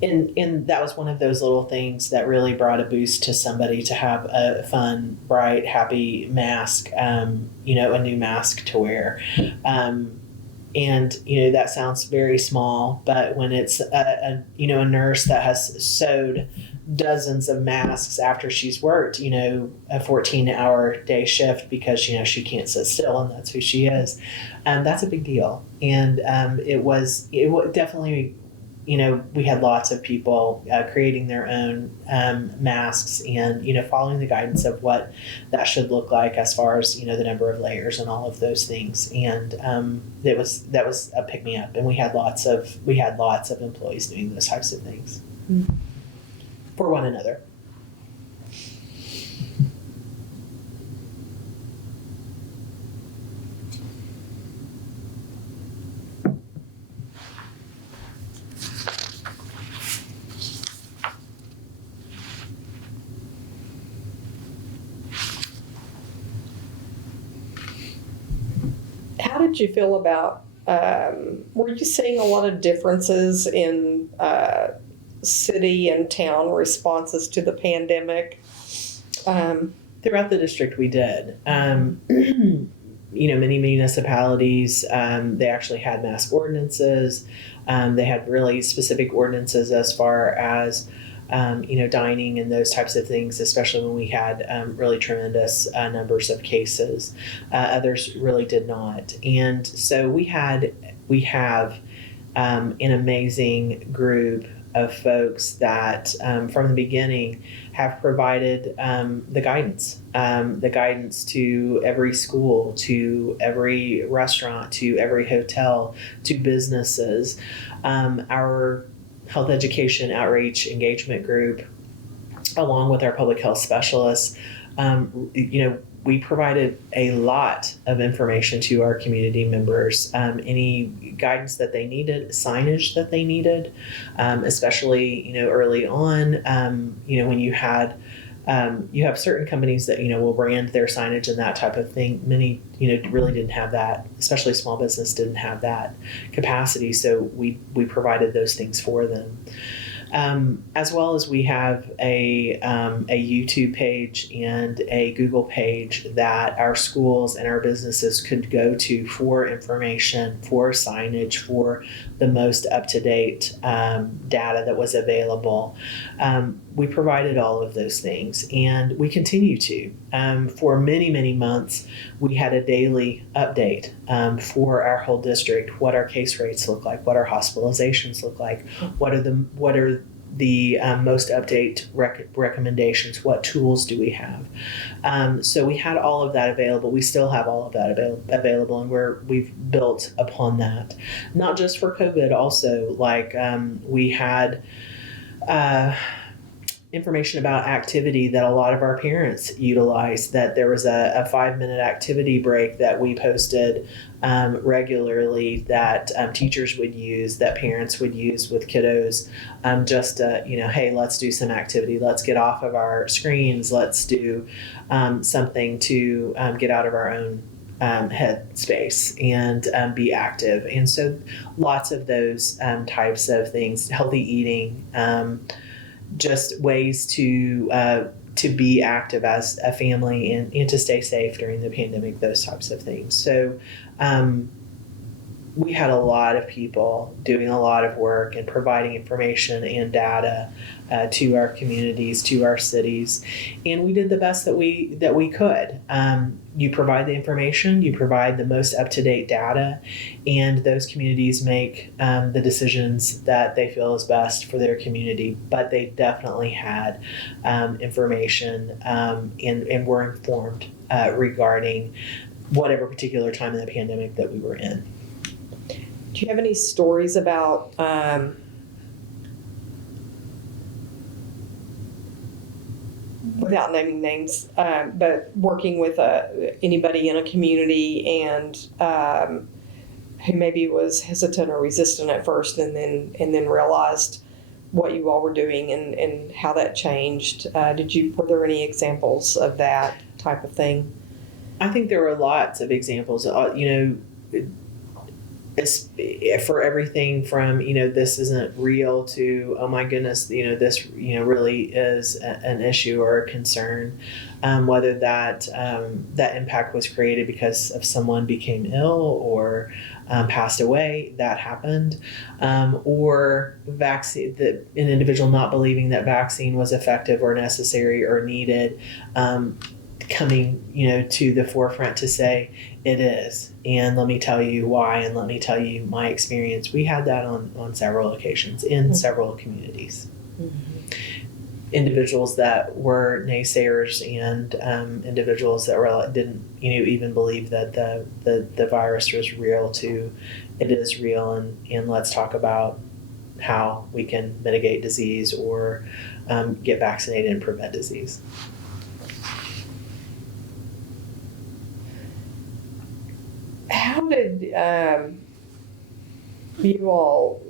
and that was one of those little things that really brought a boost to somebody to have a fun, bright, happy mask, a new mask to wear, and that sounds very small, but when it's a nurse that has sewed dozens of masks after she's worked, a 14-hour day shift because, she can't sit still and that's who she is. That's a big deal. And it definitely, we had lots of people creating their own masks and, following the guidance of what that should look like as far as, the number of layers and all of those things. And that was a pick-me-up. And we had lots of employees doing those types of things. Mm-hmm. For one another. How did you feel about, were you seeing a lot of differences in city and town responses to the pandemic? Throughout the district, we did. Many municipalities, they actually had mask ordinances. They had really specific ordinances as far as dining and those types of things, especially when we had really tremendous numbers of cases. Others really did not. And so we have an amazing group of folks that from the beginning have provided the guidance to every school, to every restaurant, to every hotel, to businesses. Our health education outreach engagement group, along with our public health specialists, we provided a lot of information to our community members, any guidance that they needed, signage that they needed, especially, early on, when you have certain companies that, will brand their signage and that type of thing. Many, really didn't have that, especially small business didn't have that capacity. So we provided those things for them. As well as we have a YouTube page and a Google page that our schools and our businesses could go to for information, for signage, for the most up-to-date data that was available. We provided all of those things, and we continue to. For many, many months, we had a daily update for our whole district, what our case rates look like, what our hospitalizations look like, what are the most update recommendations, what tools do we have. So we had all of that available. We still have all of that available, and we've built upon that. Not just for COVID, also, we had information about activity that a lot of our parents utilized, that there was a 5-minute activity break that we posted regularly that teachers would use, that parents would use with kiddos, hey, let's do some activity. Let's get off of our screens. Let's do something to get out of our own head space and be active. And so lots of those types of things, healthy eating, just ways to be active as a family and to stay safe during the pandemic, those types of things. So we had a lot of people doing a lot of work and providing information and data to our communities, to our cities, and we did the best that we could. You provide the information, you provide the most up-to-date data, and those communities make the decisions that they feel is best for their community. But they definitely had information and were informed regarding whatever particular time in the pandemic that we were in. Do you have any stories about without naming names, but working with anybody in a community and who maybe was hesitant or resistant at first, and then realized what you all were doing and how that changed? Were there any examples of that type of thing? I think there were lots of examples. For everything from, this isn't real to, oh my goodness, this, really is an issue or a concern. Whether that impact was created because of someone became ill or passed away, that happened, or vaccine, an individual not believing that vaccine was effective or necessary or needed, coming, to the forefront to say it is, and let me tell you why, and let me tell you my experience. We had that on several occasions in several communities. Mm-hmm. Individuals that were naysayers and individuals that didn't even believe that the virus was real to it is real, and let's talk about how we can mitigate disease or get vaccinated and prevent disease. How did you all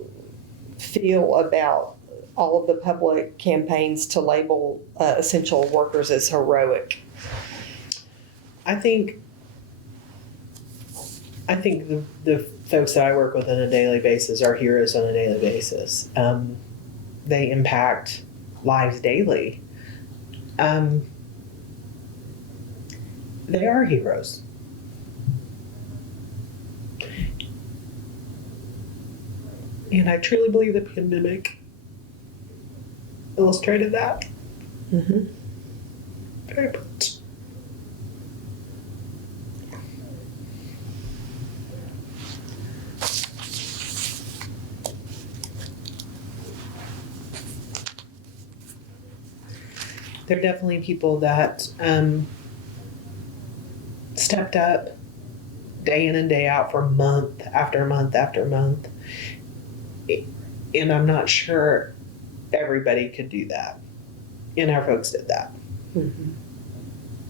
feel about all of the public campaigns to label essential workers as heroic? I think the folks that I work with on a daily basis are heroes on a daily basis. They impact lives daily. They are heroes. And I truly believe the pandemic illustrated that. Mm-hmm. Very much. There are definitely people that stepped up day in and day out for month after month after month. And I'm not sure everybody could do that. And our folks did that. Mm-hmm.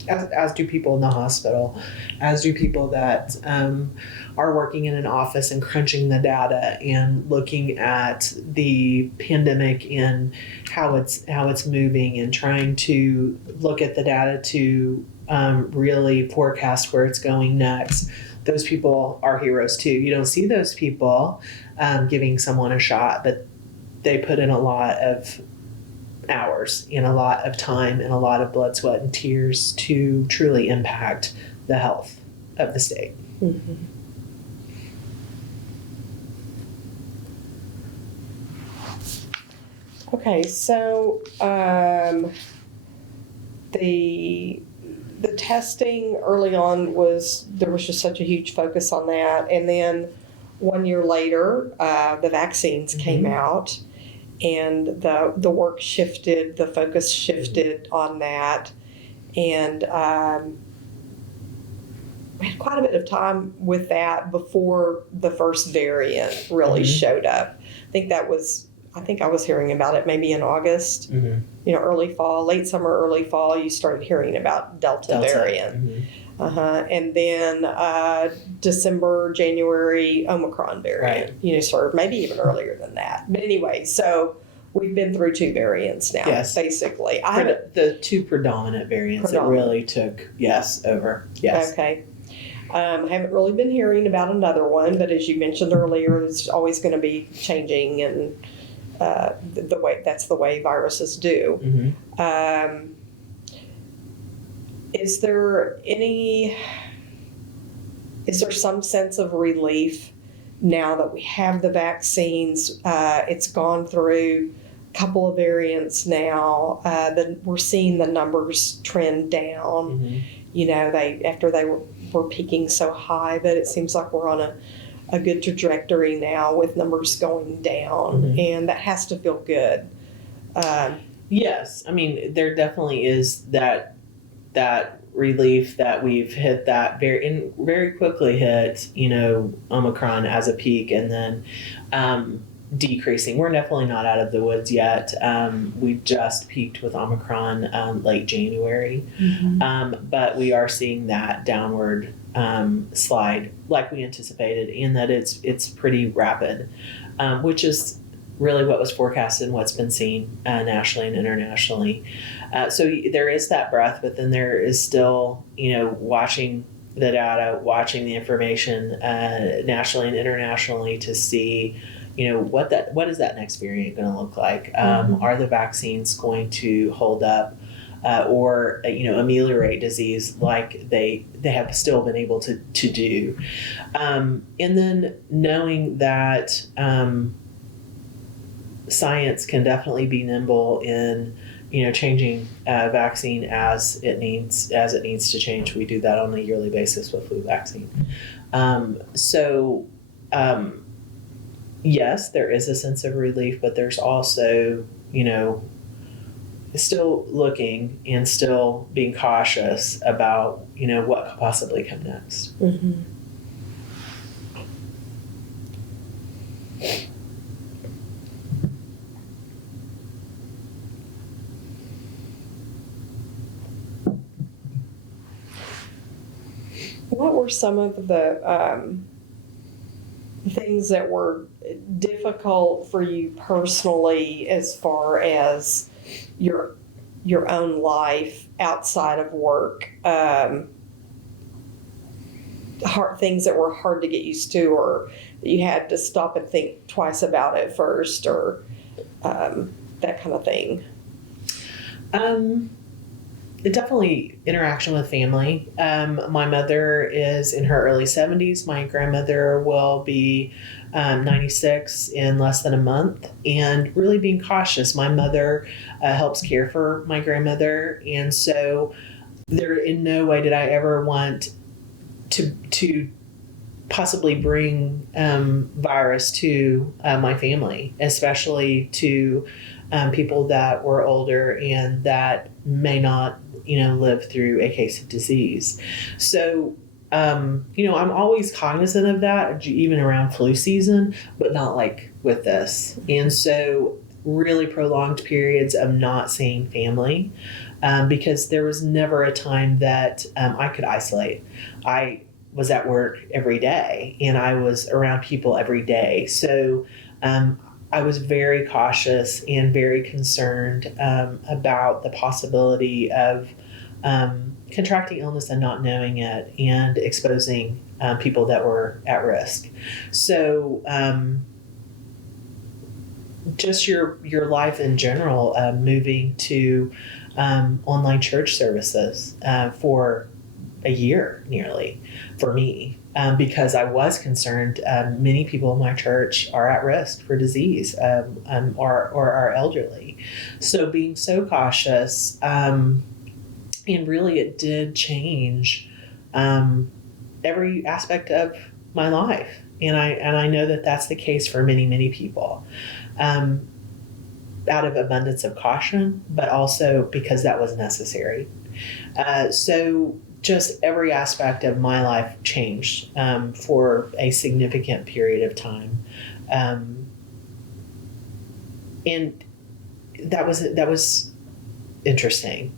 As do people in the hospital, as do people that are working in an office and crunching the data and looking at the pandemic and how it's moving and trying to look at the data to really forecast where it's going next. Those people are heroes too. You don't see those people giving someone a shot, but they put in a lot of hours and a lot of time and a lot of blood, sweat, and tears to truly impact the health of the state. Mm-hmm. Okay, so the testing early on there was just such a huge focus on that, and then 1 year later, the vaccines came out. And the work shifted, the focus shifted on that. And we had quite a bit of time with that before the first variant really showed up. I think I was hearing about it maybe in August, early fall, late summer, early fall, you started hearing about Delta variant. And then December, January, Omicron variant, sort of maybe even earlier than that. But anyway, so we've been through 2 variants now, basically. The 2 predominant variants that really took, over. Yes. Okay. I haven't really been hearing about another one, but as you mentioned earlier, it's always going to be changing, and that's the way viruses do. Is there some sense of relief now that we have the vaccines? It's gone through a couple of variants now. That we're seeing the numbers trend down. After they were peaking so high, that it seems like we're on a good trajectory now with numbers going down, and that has to feel good. Yes, I mean there definitely is that relief that we've hit that very quickly hit, Omicron as a peak and then decreasing. We're definitely not out of the woods yet. We just peaked with Omicron late January, but we are seeing that downward slide like we anticipated, and that it's pretty rapid, which is really what was forecasted and what's been seen nationally and internationally. So there is that breath, but then there is still, watching the data, watching the information nationally and internationally to see, what is that next variant going to look like? Are the vaccines going to hold up or, ameliorate disease like they have still been able to do? And then knowing that science can definitely be nimble in changing vaccine as it needs to change. We do that on a yearly basis with flu vaccine. Yes, there is a sense of relief, but there's also still looking and still being cautious about what could possibly come next. What were some of the things that were difficult for you personally as far as your own life outside of work? Things that were hard to get used to, or that you had to stop and think twice about it first, or that kind of thing? Definitely interaction with family. My mother is in her early 70s. My grandmother will be 96 in less than a month, and really being cautious. My mother helps care for my grandmother, and so there in no way did I ever want to possibly bring virus to my family, especially to people that were older and that may not, live through a case of disease. So, I'm always cognizant of that, even around flu season, but not like with this. And so, really prolonged periods of not seeing family, because there was never a time that I could isolate. I was at work every day and I was around people every day. So I was very cautious and very concerned about the possibility of contracting illness and not knowing it and exposing people that were at risk. So just your life in general, moving to online church services for a year nearly for me, because I was concerned. Many people in my church are at risk for disease or are elderly. So being so cautious, and really it did change every aspect of my life. And I know that that's the case for many, many people, out of abundance of caution, but also because that was necessary. So just every aspect of my life changed for a significant period of time. And that was interesting.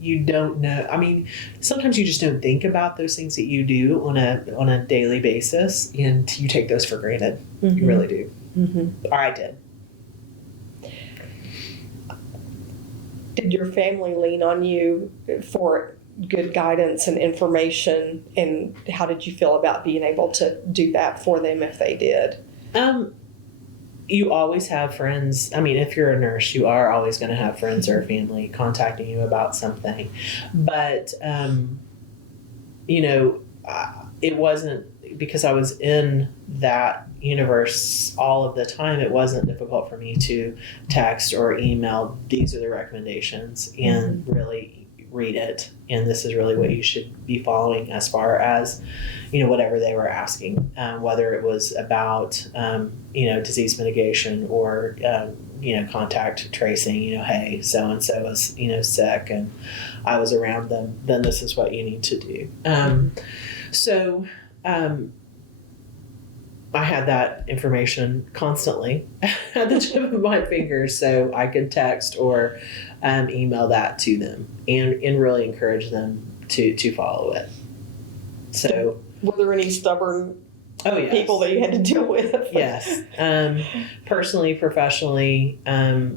You don't know. I mean, sometimes you just don't think about those things that you do on a daily basis, and you take those for granted. Mm-hmm. You really do. Mm-hmm. Or I did. Did your family lean on you for good guidance and information, and how did you feel about being able to do that for them if they did? You always have friends. I mean, if you're a nurse, you are always going to have friends or family contacting you about something. But, it wasn't, because I was in that universe all of the time, it wasn't difficult for me to text or email, these are the recommendations, and really read it. And this is really what you should be following as far as, whatever they were asking, whether it was about, disease mitigation or, contact tracing, hey, so-and-so is, sick and I was around them, then this is what you need to do. So I had that information constantly at the tip of my fingers, so I could text or email that to them and really encourage them to follow it. So, were there any stubborn yes. people that you had to deal with? Yes. Personally, professionally, there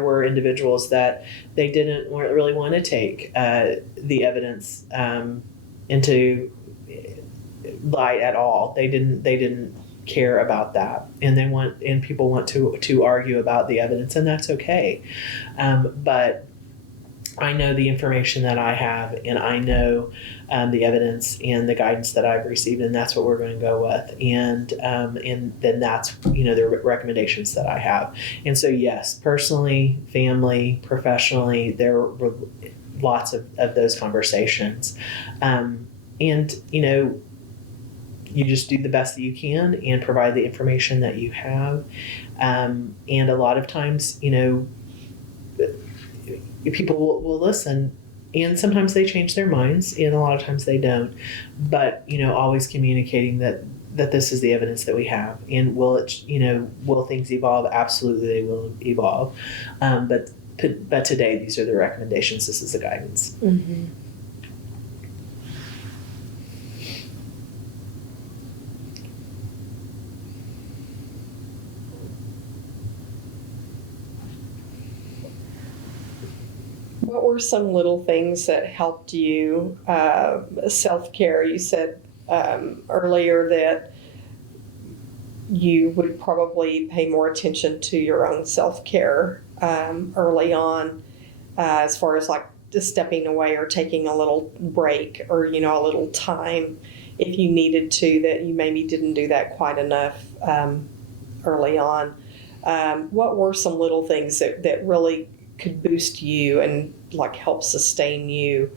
were individuals that they didn't really want to take the evidence into light at all. They didn't care about that, and people want to argue about the evidence, and that's okay. But I know the information that I have, and I know the evidence and the guidance that I've received, and that's what we're going to go with. And then that's, the recommendations that I have. And so, yes, personally, family, professionally, there were lots of those conversations. You just do the best that you can and provide the information that you have. And a lot of times, people will listen, and sometimes they change their minds, and a lot of times they don't. But, always communicating that this is the evidence that we have. And will things evolve? Absolutely, they will evolve. But today, these are the recommendations. This is the guidance. Mm-hmm. What were some little things that helped you self-care? You said earlier that you would probably pay more attention to your own self-care early on. as far as like just stepping away or taking a little break or, a little time if you needed to, that you maybe didn't do that quite enough early on. What were some little things that really could boost you and like help sustain you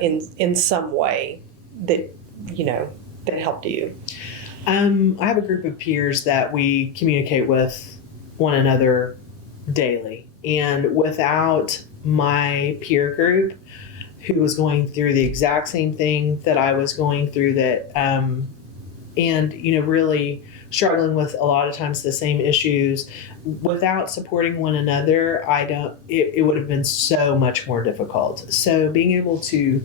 in some way that, that helped you? I have a group of peers that we communicate with one another daily. And without my peer group, who was going through the exact same thing that I was going through, that, and, really struggling with a lot of times the same issues, without supporting one another, it would have been so much more difficult. So being able to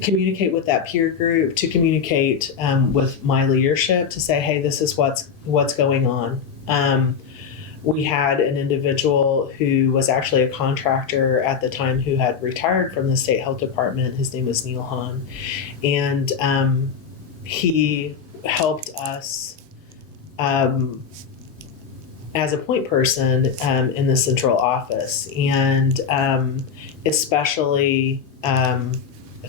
communicate with that peer group, to communicate with my leadership, to say, hey, this is what's going on. We had an individual who was actually a contractor at the time who had retired from the state health department. His name was Neurohr, and he helped us as a point person in the central office, and especially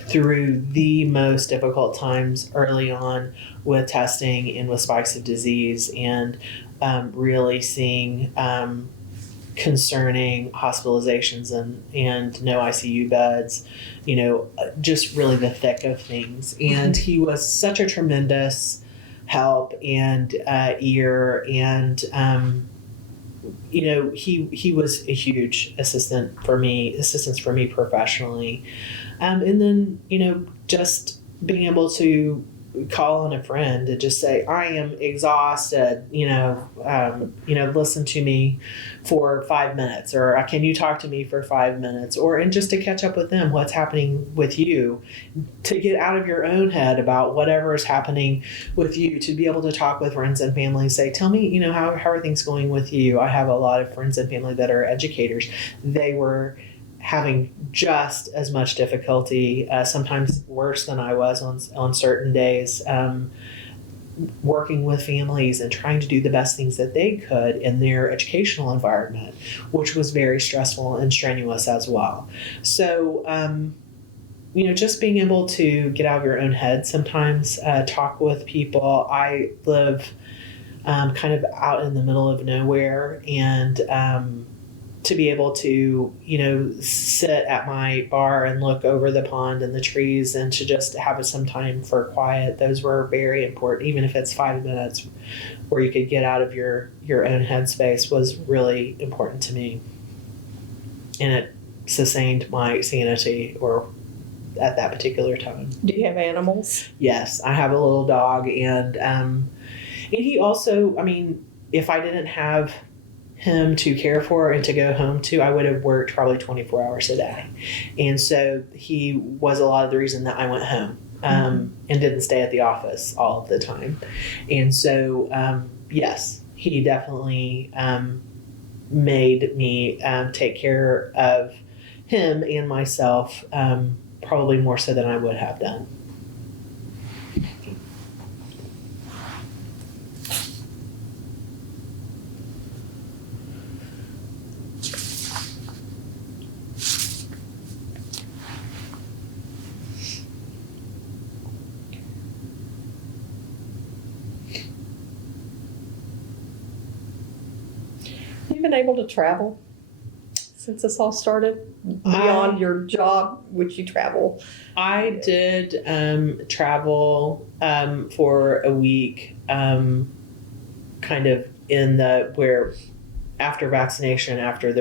through the most difficult times early on with testing and with spikes of disease, and really seeing concerning hospitalizations and no ICU beds, just really the thick of things. And he was such a tremendous help and ear, and he was a huge assistance for me professionally. And then, just being able to call on a friend to just say, I am exhausted, listen to me for 5 minutes, or can you talk to me for 5 minutes, and just to catch up with them, what's happening with you, to get out of your own head about whatever is happening with you, to be able to talk with friends and family, say, tell me, how are things going with you? I have a lot of friends and family that are educators. They were having just as much difficulty, sometimes worse than I was on certain days, working with families and trying to do the best things that they could in their educational environment, which was very stressful and strenuous as well. So, just being able to get out of your own head sometimes, talk with people. I live kind of out in the middle of nowhere, and to be able to, sit at my bar and look over the pond and the trees, and to just have some time for quiet. Those were very important. Even if it's 5 minutes where you could get out of your own headspace, was really important to me. And it sustained my sanity, or at that particular time. Do you have animals? Yes, I have a little dog, and he also, if I didn't have him to care for and to go home to, I would have worked probably 24 hours a day. And so he was a lot of the reason that I went home and didn't stay at the office all of the time. And so, yes, he definitely made me take care of him and myself, probably more so than I would have done. You been able to travel since this all started? Beyond your job, would you travel? I did travel for a week, kind of where after vaccination, after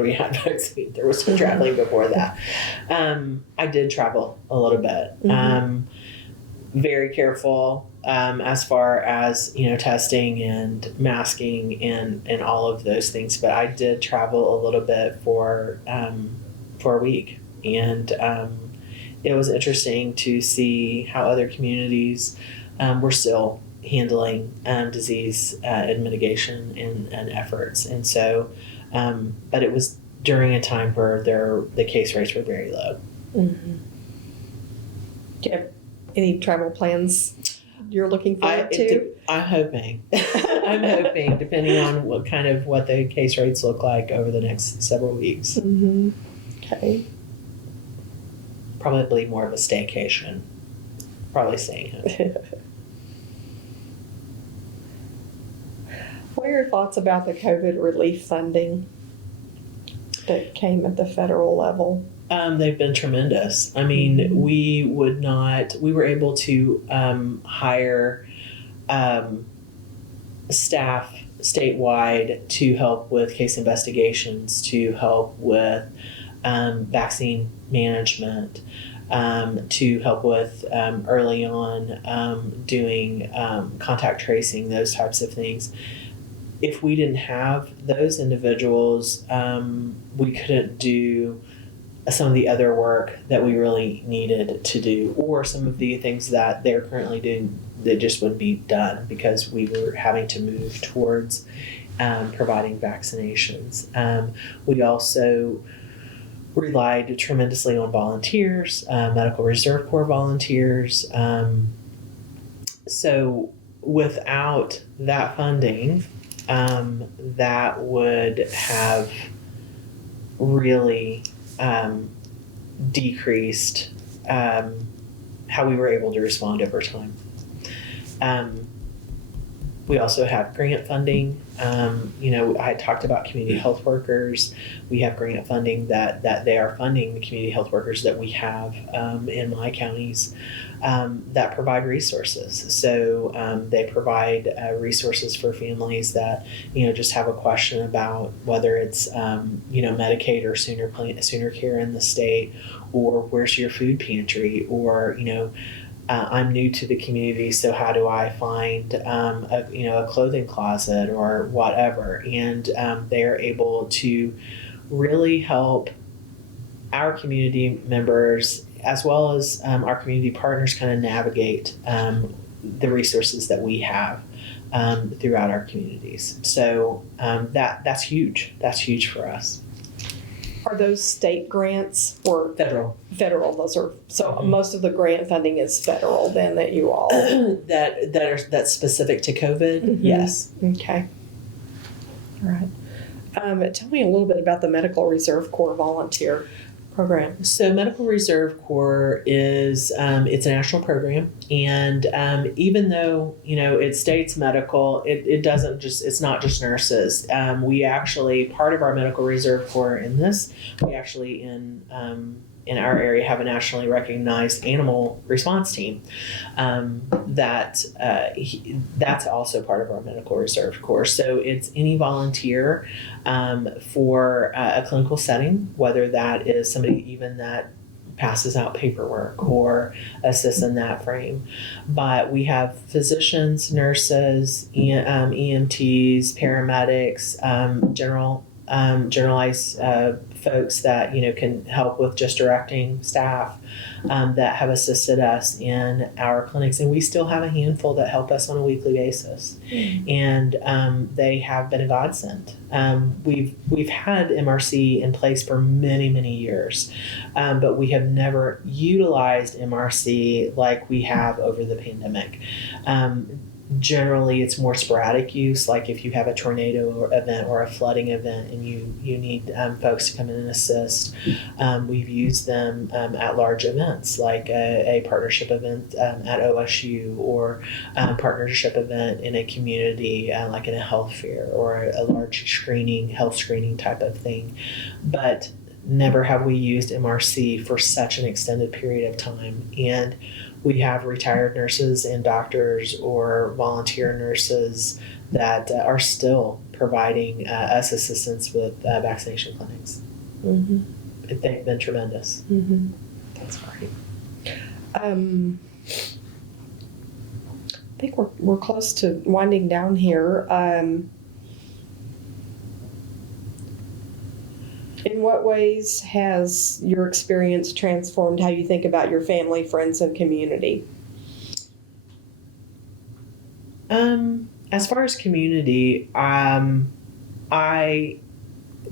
we had vaccine, there was some traveling before that. I did travel a little bit. Mm-hmm. Very careful as far as testing and masking and all of those things. But I did travel a little bit for a week, and it was interesting to see how other communities were still handling disease and mitigation and efforts. And so, but it was during a time where the case rates were very low. Mm-hmm. Do you have any travel plans you're looking forward to? I'm hoping. I'm hoping, depending on what the case rates look like over the next several weeks. Mm-hmm. Okay. Probably more of a staycation. Probably staying home. What are your thoughts about the COVID relief funding that came at the federal level? They've been tremendous. I mean, we were able to hire staff statewide to help with case investigations, to help with vaccine management, to help with early on doing contact tracing, those types of things. If we didn't have those individuals, we couldn't do some of the other work that we really needed to do, or some of the things that they're currently doing that just wouldn't be done because we were having to move towards providing vaccinations. We also relied tremendously on volunteers, Medical Reserve Corps volunteers. So without that funding, that would have really decreased how we were able to respond over time. We also have grant funding. I talked about community health workers. We have grant funding that they are funding the community health workers that we have in my counties that provide resources. So they provide resources for families that just have a question about whether it's Medicaid or sooner care in the state, or where's your food pantry, or I'm new to the community, so how do I find a clothing closet or whatever? And they are able to really help our community members as well as our community partners kind of navigate the resources that we have throughout our communities. So that's huge. That's huge for us. Are those state grants or Federal? Those are most of the grant funding is federal. Then that you all that's specific to COVID. Mm-hmm. Yes. Okay. All right. Tell me a little bit about the Medical Reserve Corps volunteer program. So Medical Reserve Corps is it's a national program, and even though it states medical, it's not just nurses. We actually, part of our Medical Reserve Corps we actually in our area have a nationally recognized animal response team. That's also part of our Medical Reserve Corps. So it's any volunteer for a clinical setting, whether that is somebody even that passes out paperwork or assists in that frame. But we have physicians, nurses, EMTs, paramedics, generalized folks that can help with just directing staff that have assisted us in our clinics, and we still have a handful that help us on a weekly basis. And they have been a godsend. We've had MRC in place for many years, but we have never utilized MRC like we have over the pandemic. Generally, it's more sporadic use, like if you have a tornado event or a flooding event and you need folks to come in and assist. We've used them at large events, like a partnership event at OSU, or a partnership event in a community, like in a health fair or a large health screening type of thing. But never have we used MRC for such an extended period of time. And we have retired nurses and doctors or volunteer nurses that are still providing us assistance with vaccination clinics. Mm-hmm. They've been tremendous. Mm-hmm. That's great. I think we're close to winding down here. In what ways has your experience transformed how you think about your family, friends, and community? As far as community, the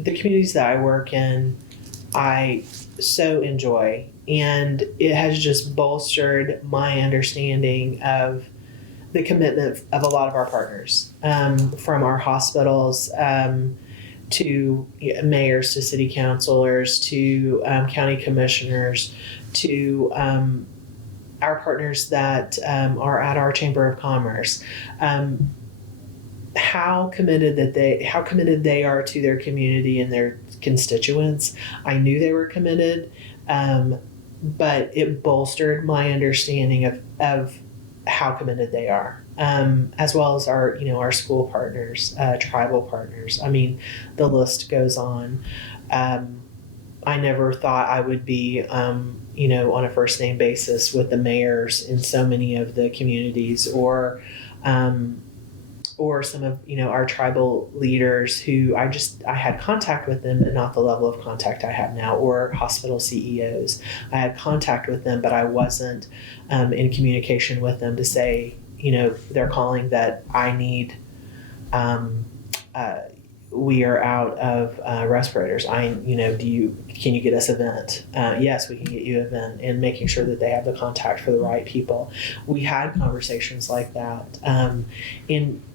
communities that I work in, I so enjoy, and it has just bolstered my understanding of the commitment of a lot of our partners, from our hospitals to mayors, to city councilors, to county commissioners, to our partners that are at our Chamber of Commerce. How committed they are to their community and their constituents. I knew they were committed, but it bolstered my understanding of how committed they are, as well as our school partners, tribal partners. I mean, the list goes on. I never thought I would be, on a first name basis with the mayors in so many of the communities, or some of our tribal leaders who I had contact with them, but not the level of contact I have now, or hospital CEOs. I had contact with them, but I wasn't in communication with them to say, they're calling that I need, we are out of respirators. Can you get us a vent? Yes, we can get you a vent, and making sure that they have the contact for the right people. We had conversations like that.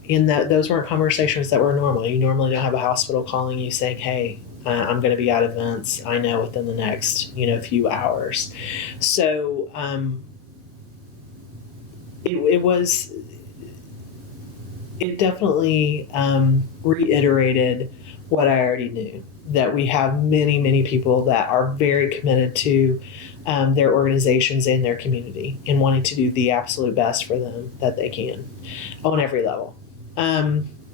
In that those weren't conversations that were normal. You normally don't have a hospital calling you saying, hey, I'm going to be out of vents, I know, within the next, few hours. So it definitely reiterated what I already knew, that we have many, many people that are very committed to their organizations and their community, and wanting to do the absolute best for them that they can on every level.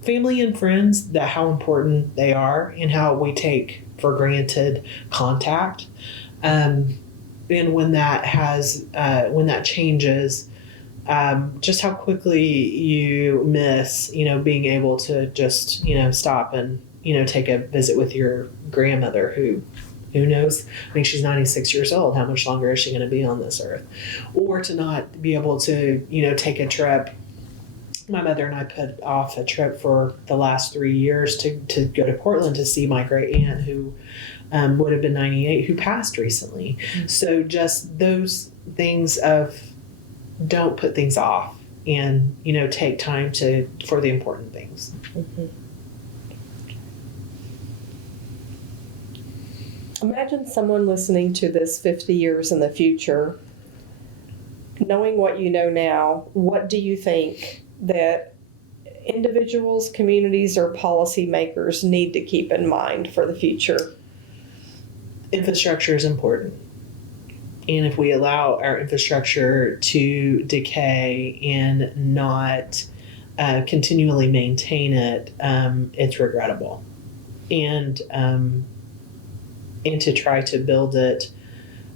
Family and friends, that how important they are and how we take for granted contact. And when that changes, just how quickly you miss, being able to just, stop and, take a visit with your grandmother who knows? I mean, she's 96 years old. How much longer is she going to be on this earth? Or to not be able to, take a trip. My mother and I put off a trip for the last 3 years to go to Portland to see my great aunt, who would have been 98, who passed recently. Mm-hmm. So just those things of, don't put things off, and take time for the important things. Mm-hmm. Imagine someone listening to this 50 years in the future, knowing what you know now. What do you think that individuals, communities, or policymakers need to keep in mind for the future? Infrastructure is important. And if we allow our infrastructure to decay and not continually maintain it, it's regrettable. And to try to build it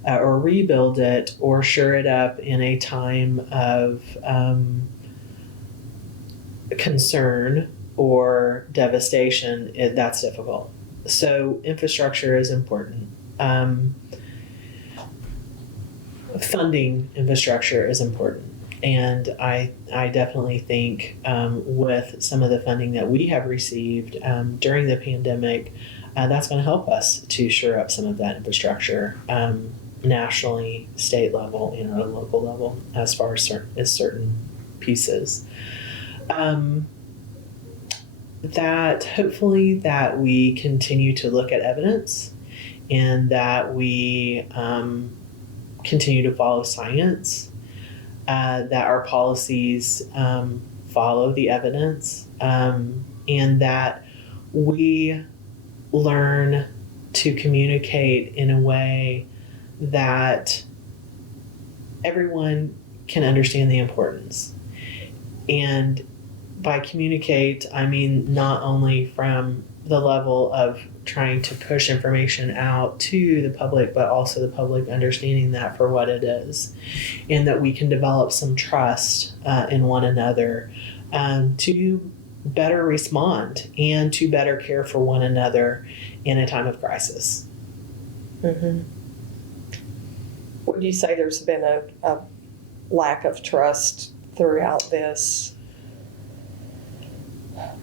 or rebuild it or shore it up in a time of concern or devastation, that's difficult. So infrastructure is important. Funding infrastructure is important. And I definitely think with some of the funding that we have received during the pandemic, that's going to help us to shore up some of that infrastructure nationally, state level, and at a local level, as far as certain pieces. That hopefully that we continue to look at evidence, and that we continue to follow science, that our policies follow the evidence, and that we learn to communicate in a way that everyone can understand the importance. And by communicate, I mean not only from the level of trying to push information out to the public, but also the public understanding that for what it is, and that we can develop some trust in one another to better respond and to better care for one another in a time of crisis. Mm-hmm. Would you say there's been a lack of trust throughout this?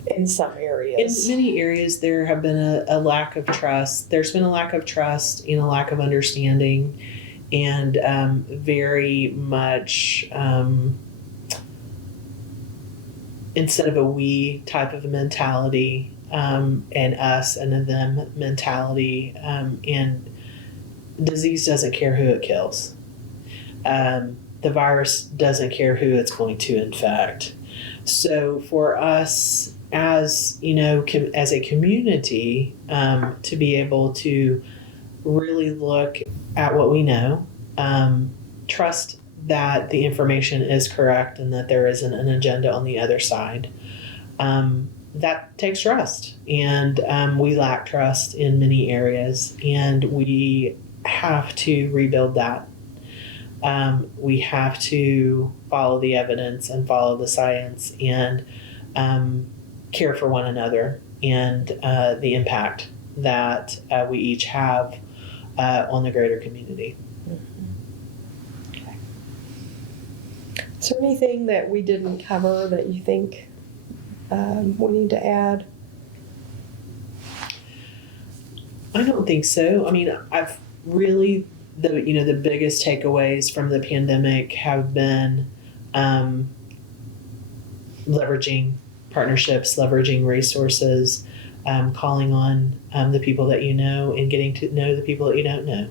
In some areas. In many areas, there have been a lack of trust. There's been a lack of trust and a lack of understanding, and very much instead of a we type of a mentality, and us and a them mentality, and disease doesn't care who it kills. The virus doesn't care who it's going to infect. So for us, as as a community, to be able to really look at what we know, trust that the information is correct and that there isn't an agenda on the other side, that takes trust. And we lack trust in many areas, and we have to rebuild that. We have to follow the evidence and follow the science, and care for one another, and the impact that we each have on the greater community. Okay. Is there anything that we didn't cover that you think we need to add? I don't think so. I mean, I've really, the biggest takeaways from the pandemic have been leveraging partnerships, leveraging resources, calling on the people that you know, and getting to know the people that you don't know.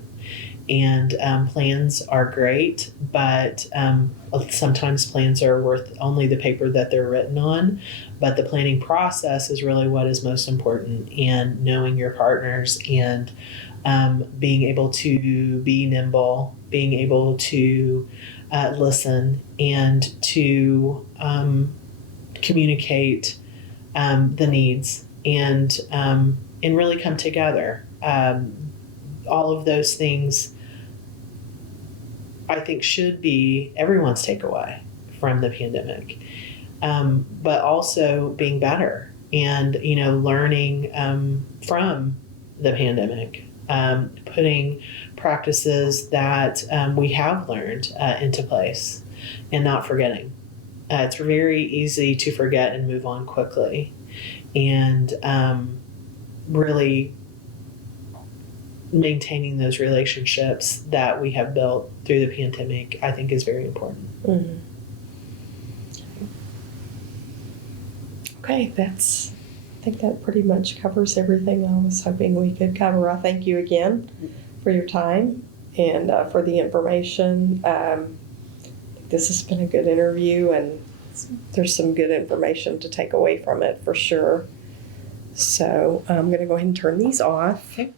And plans are great, but sometimes plans are worth only the paper that they're written on. But the planning process is really what is most important, and knowing your partners, and being able to be nimble, being able to listen, and to communicate the needs, and really come together. All of those things, I think, should be everyone's takeaway from the pandemic. But also being better, and learning from the pandemic, putting practices that we have learned into place, and not forgetting. It's very easy to forget and move on quickly, and really maintaining those relationships that we have built through the pandemic, I think, is very important. Mm-hmm. Okay, I think that pretty much covers everything I was hoping we could cover. I thank you again for your time and for the information. This has been a good interview, and there's some good information to take away from it for sure. So I'm going to go ahead and turn these off. Okay.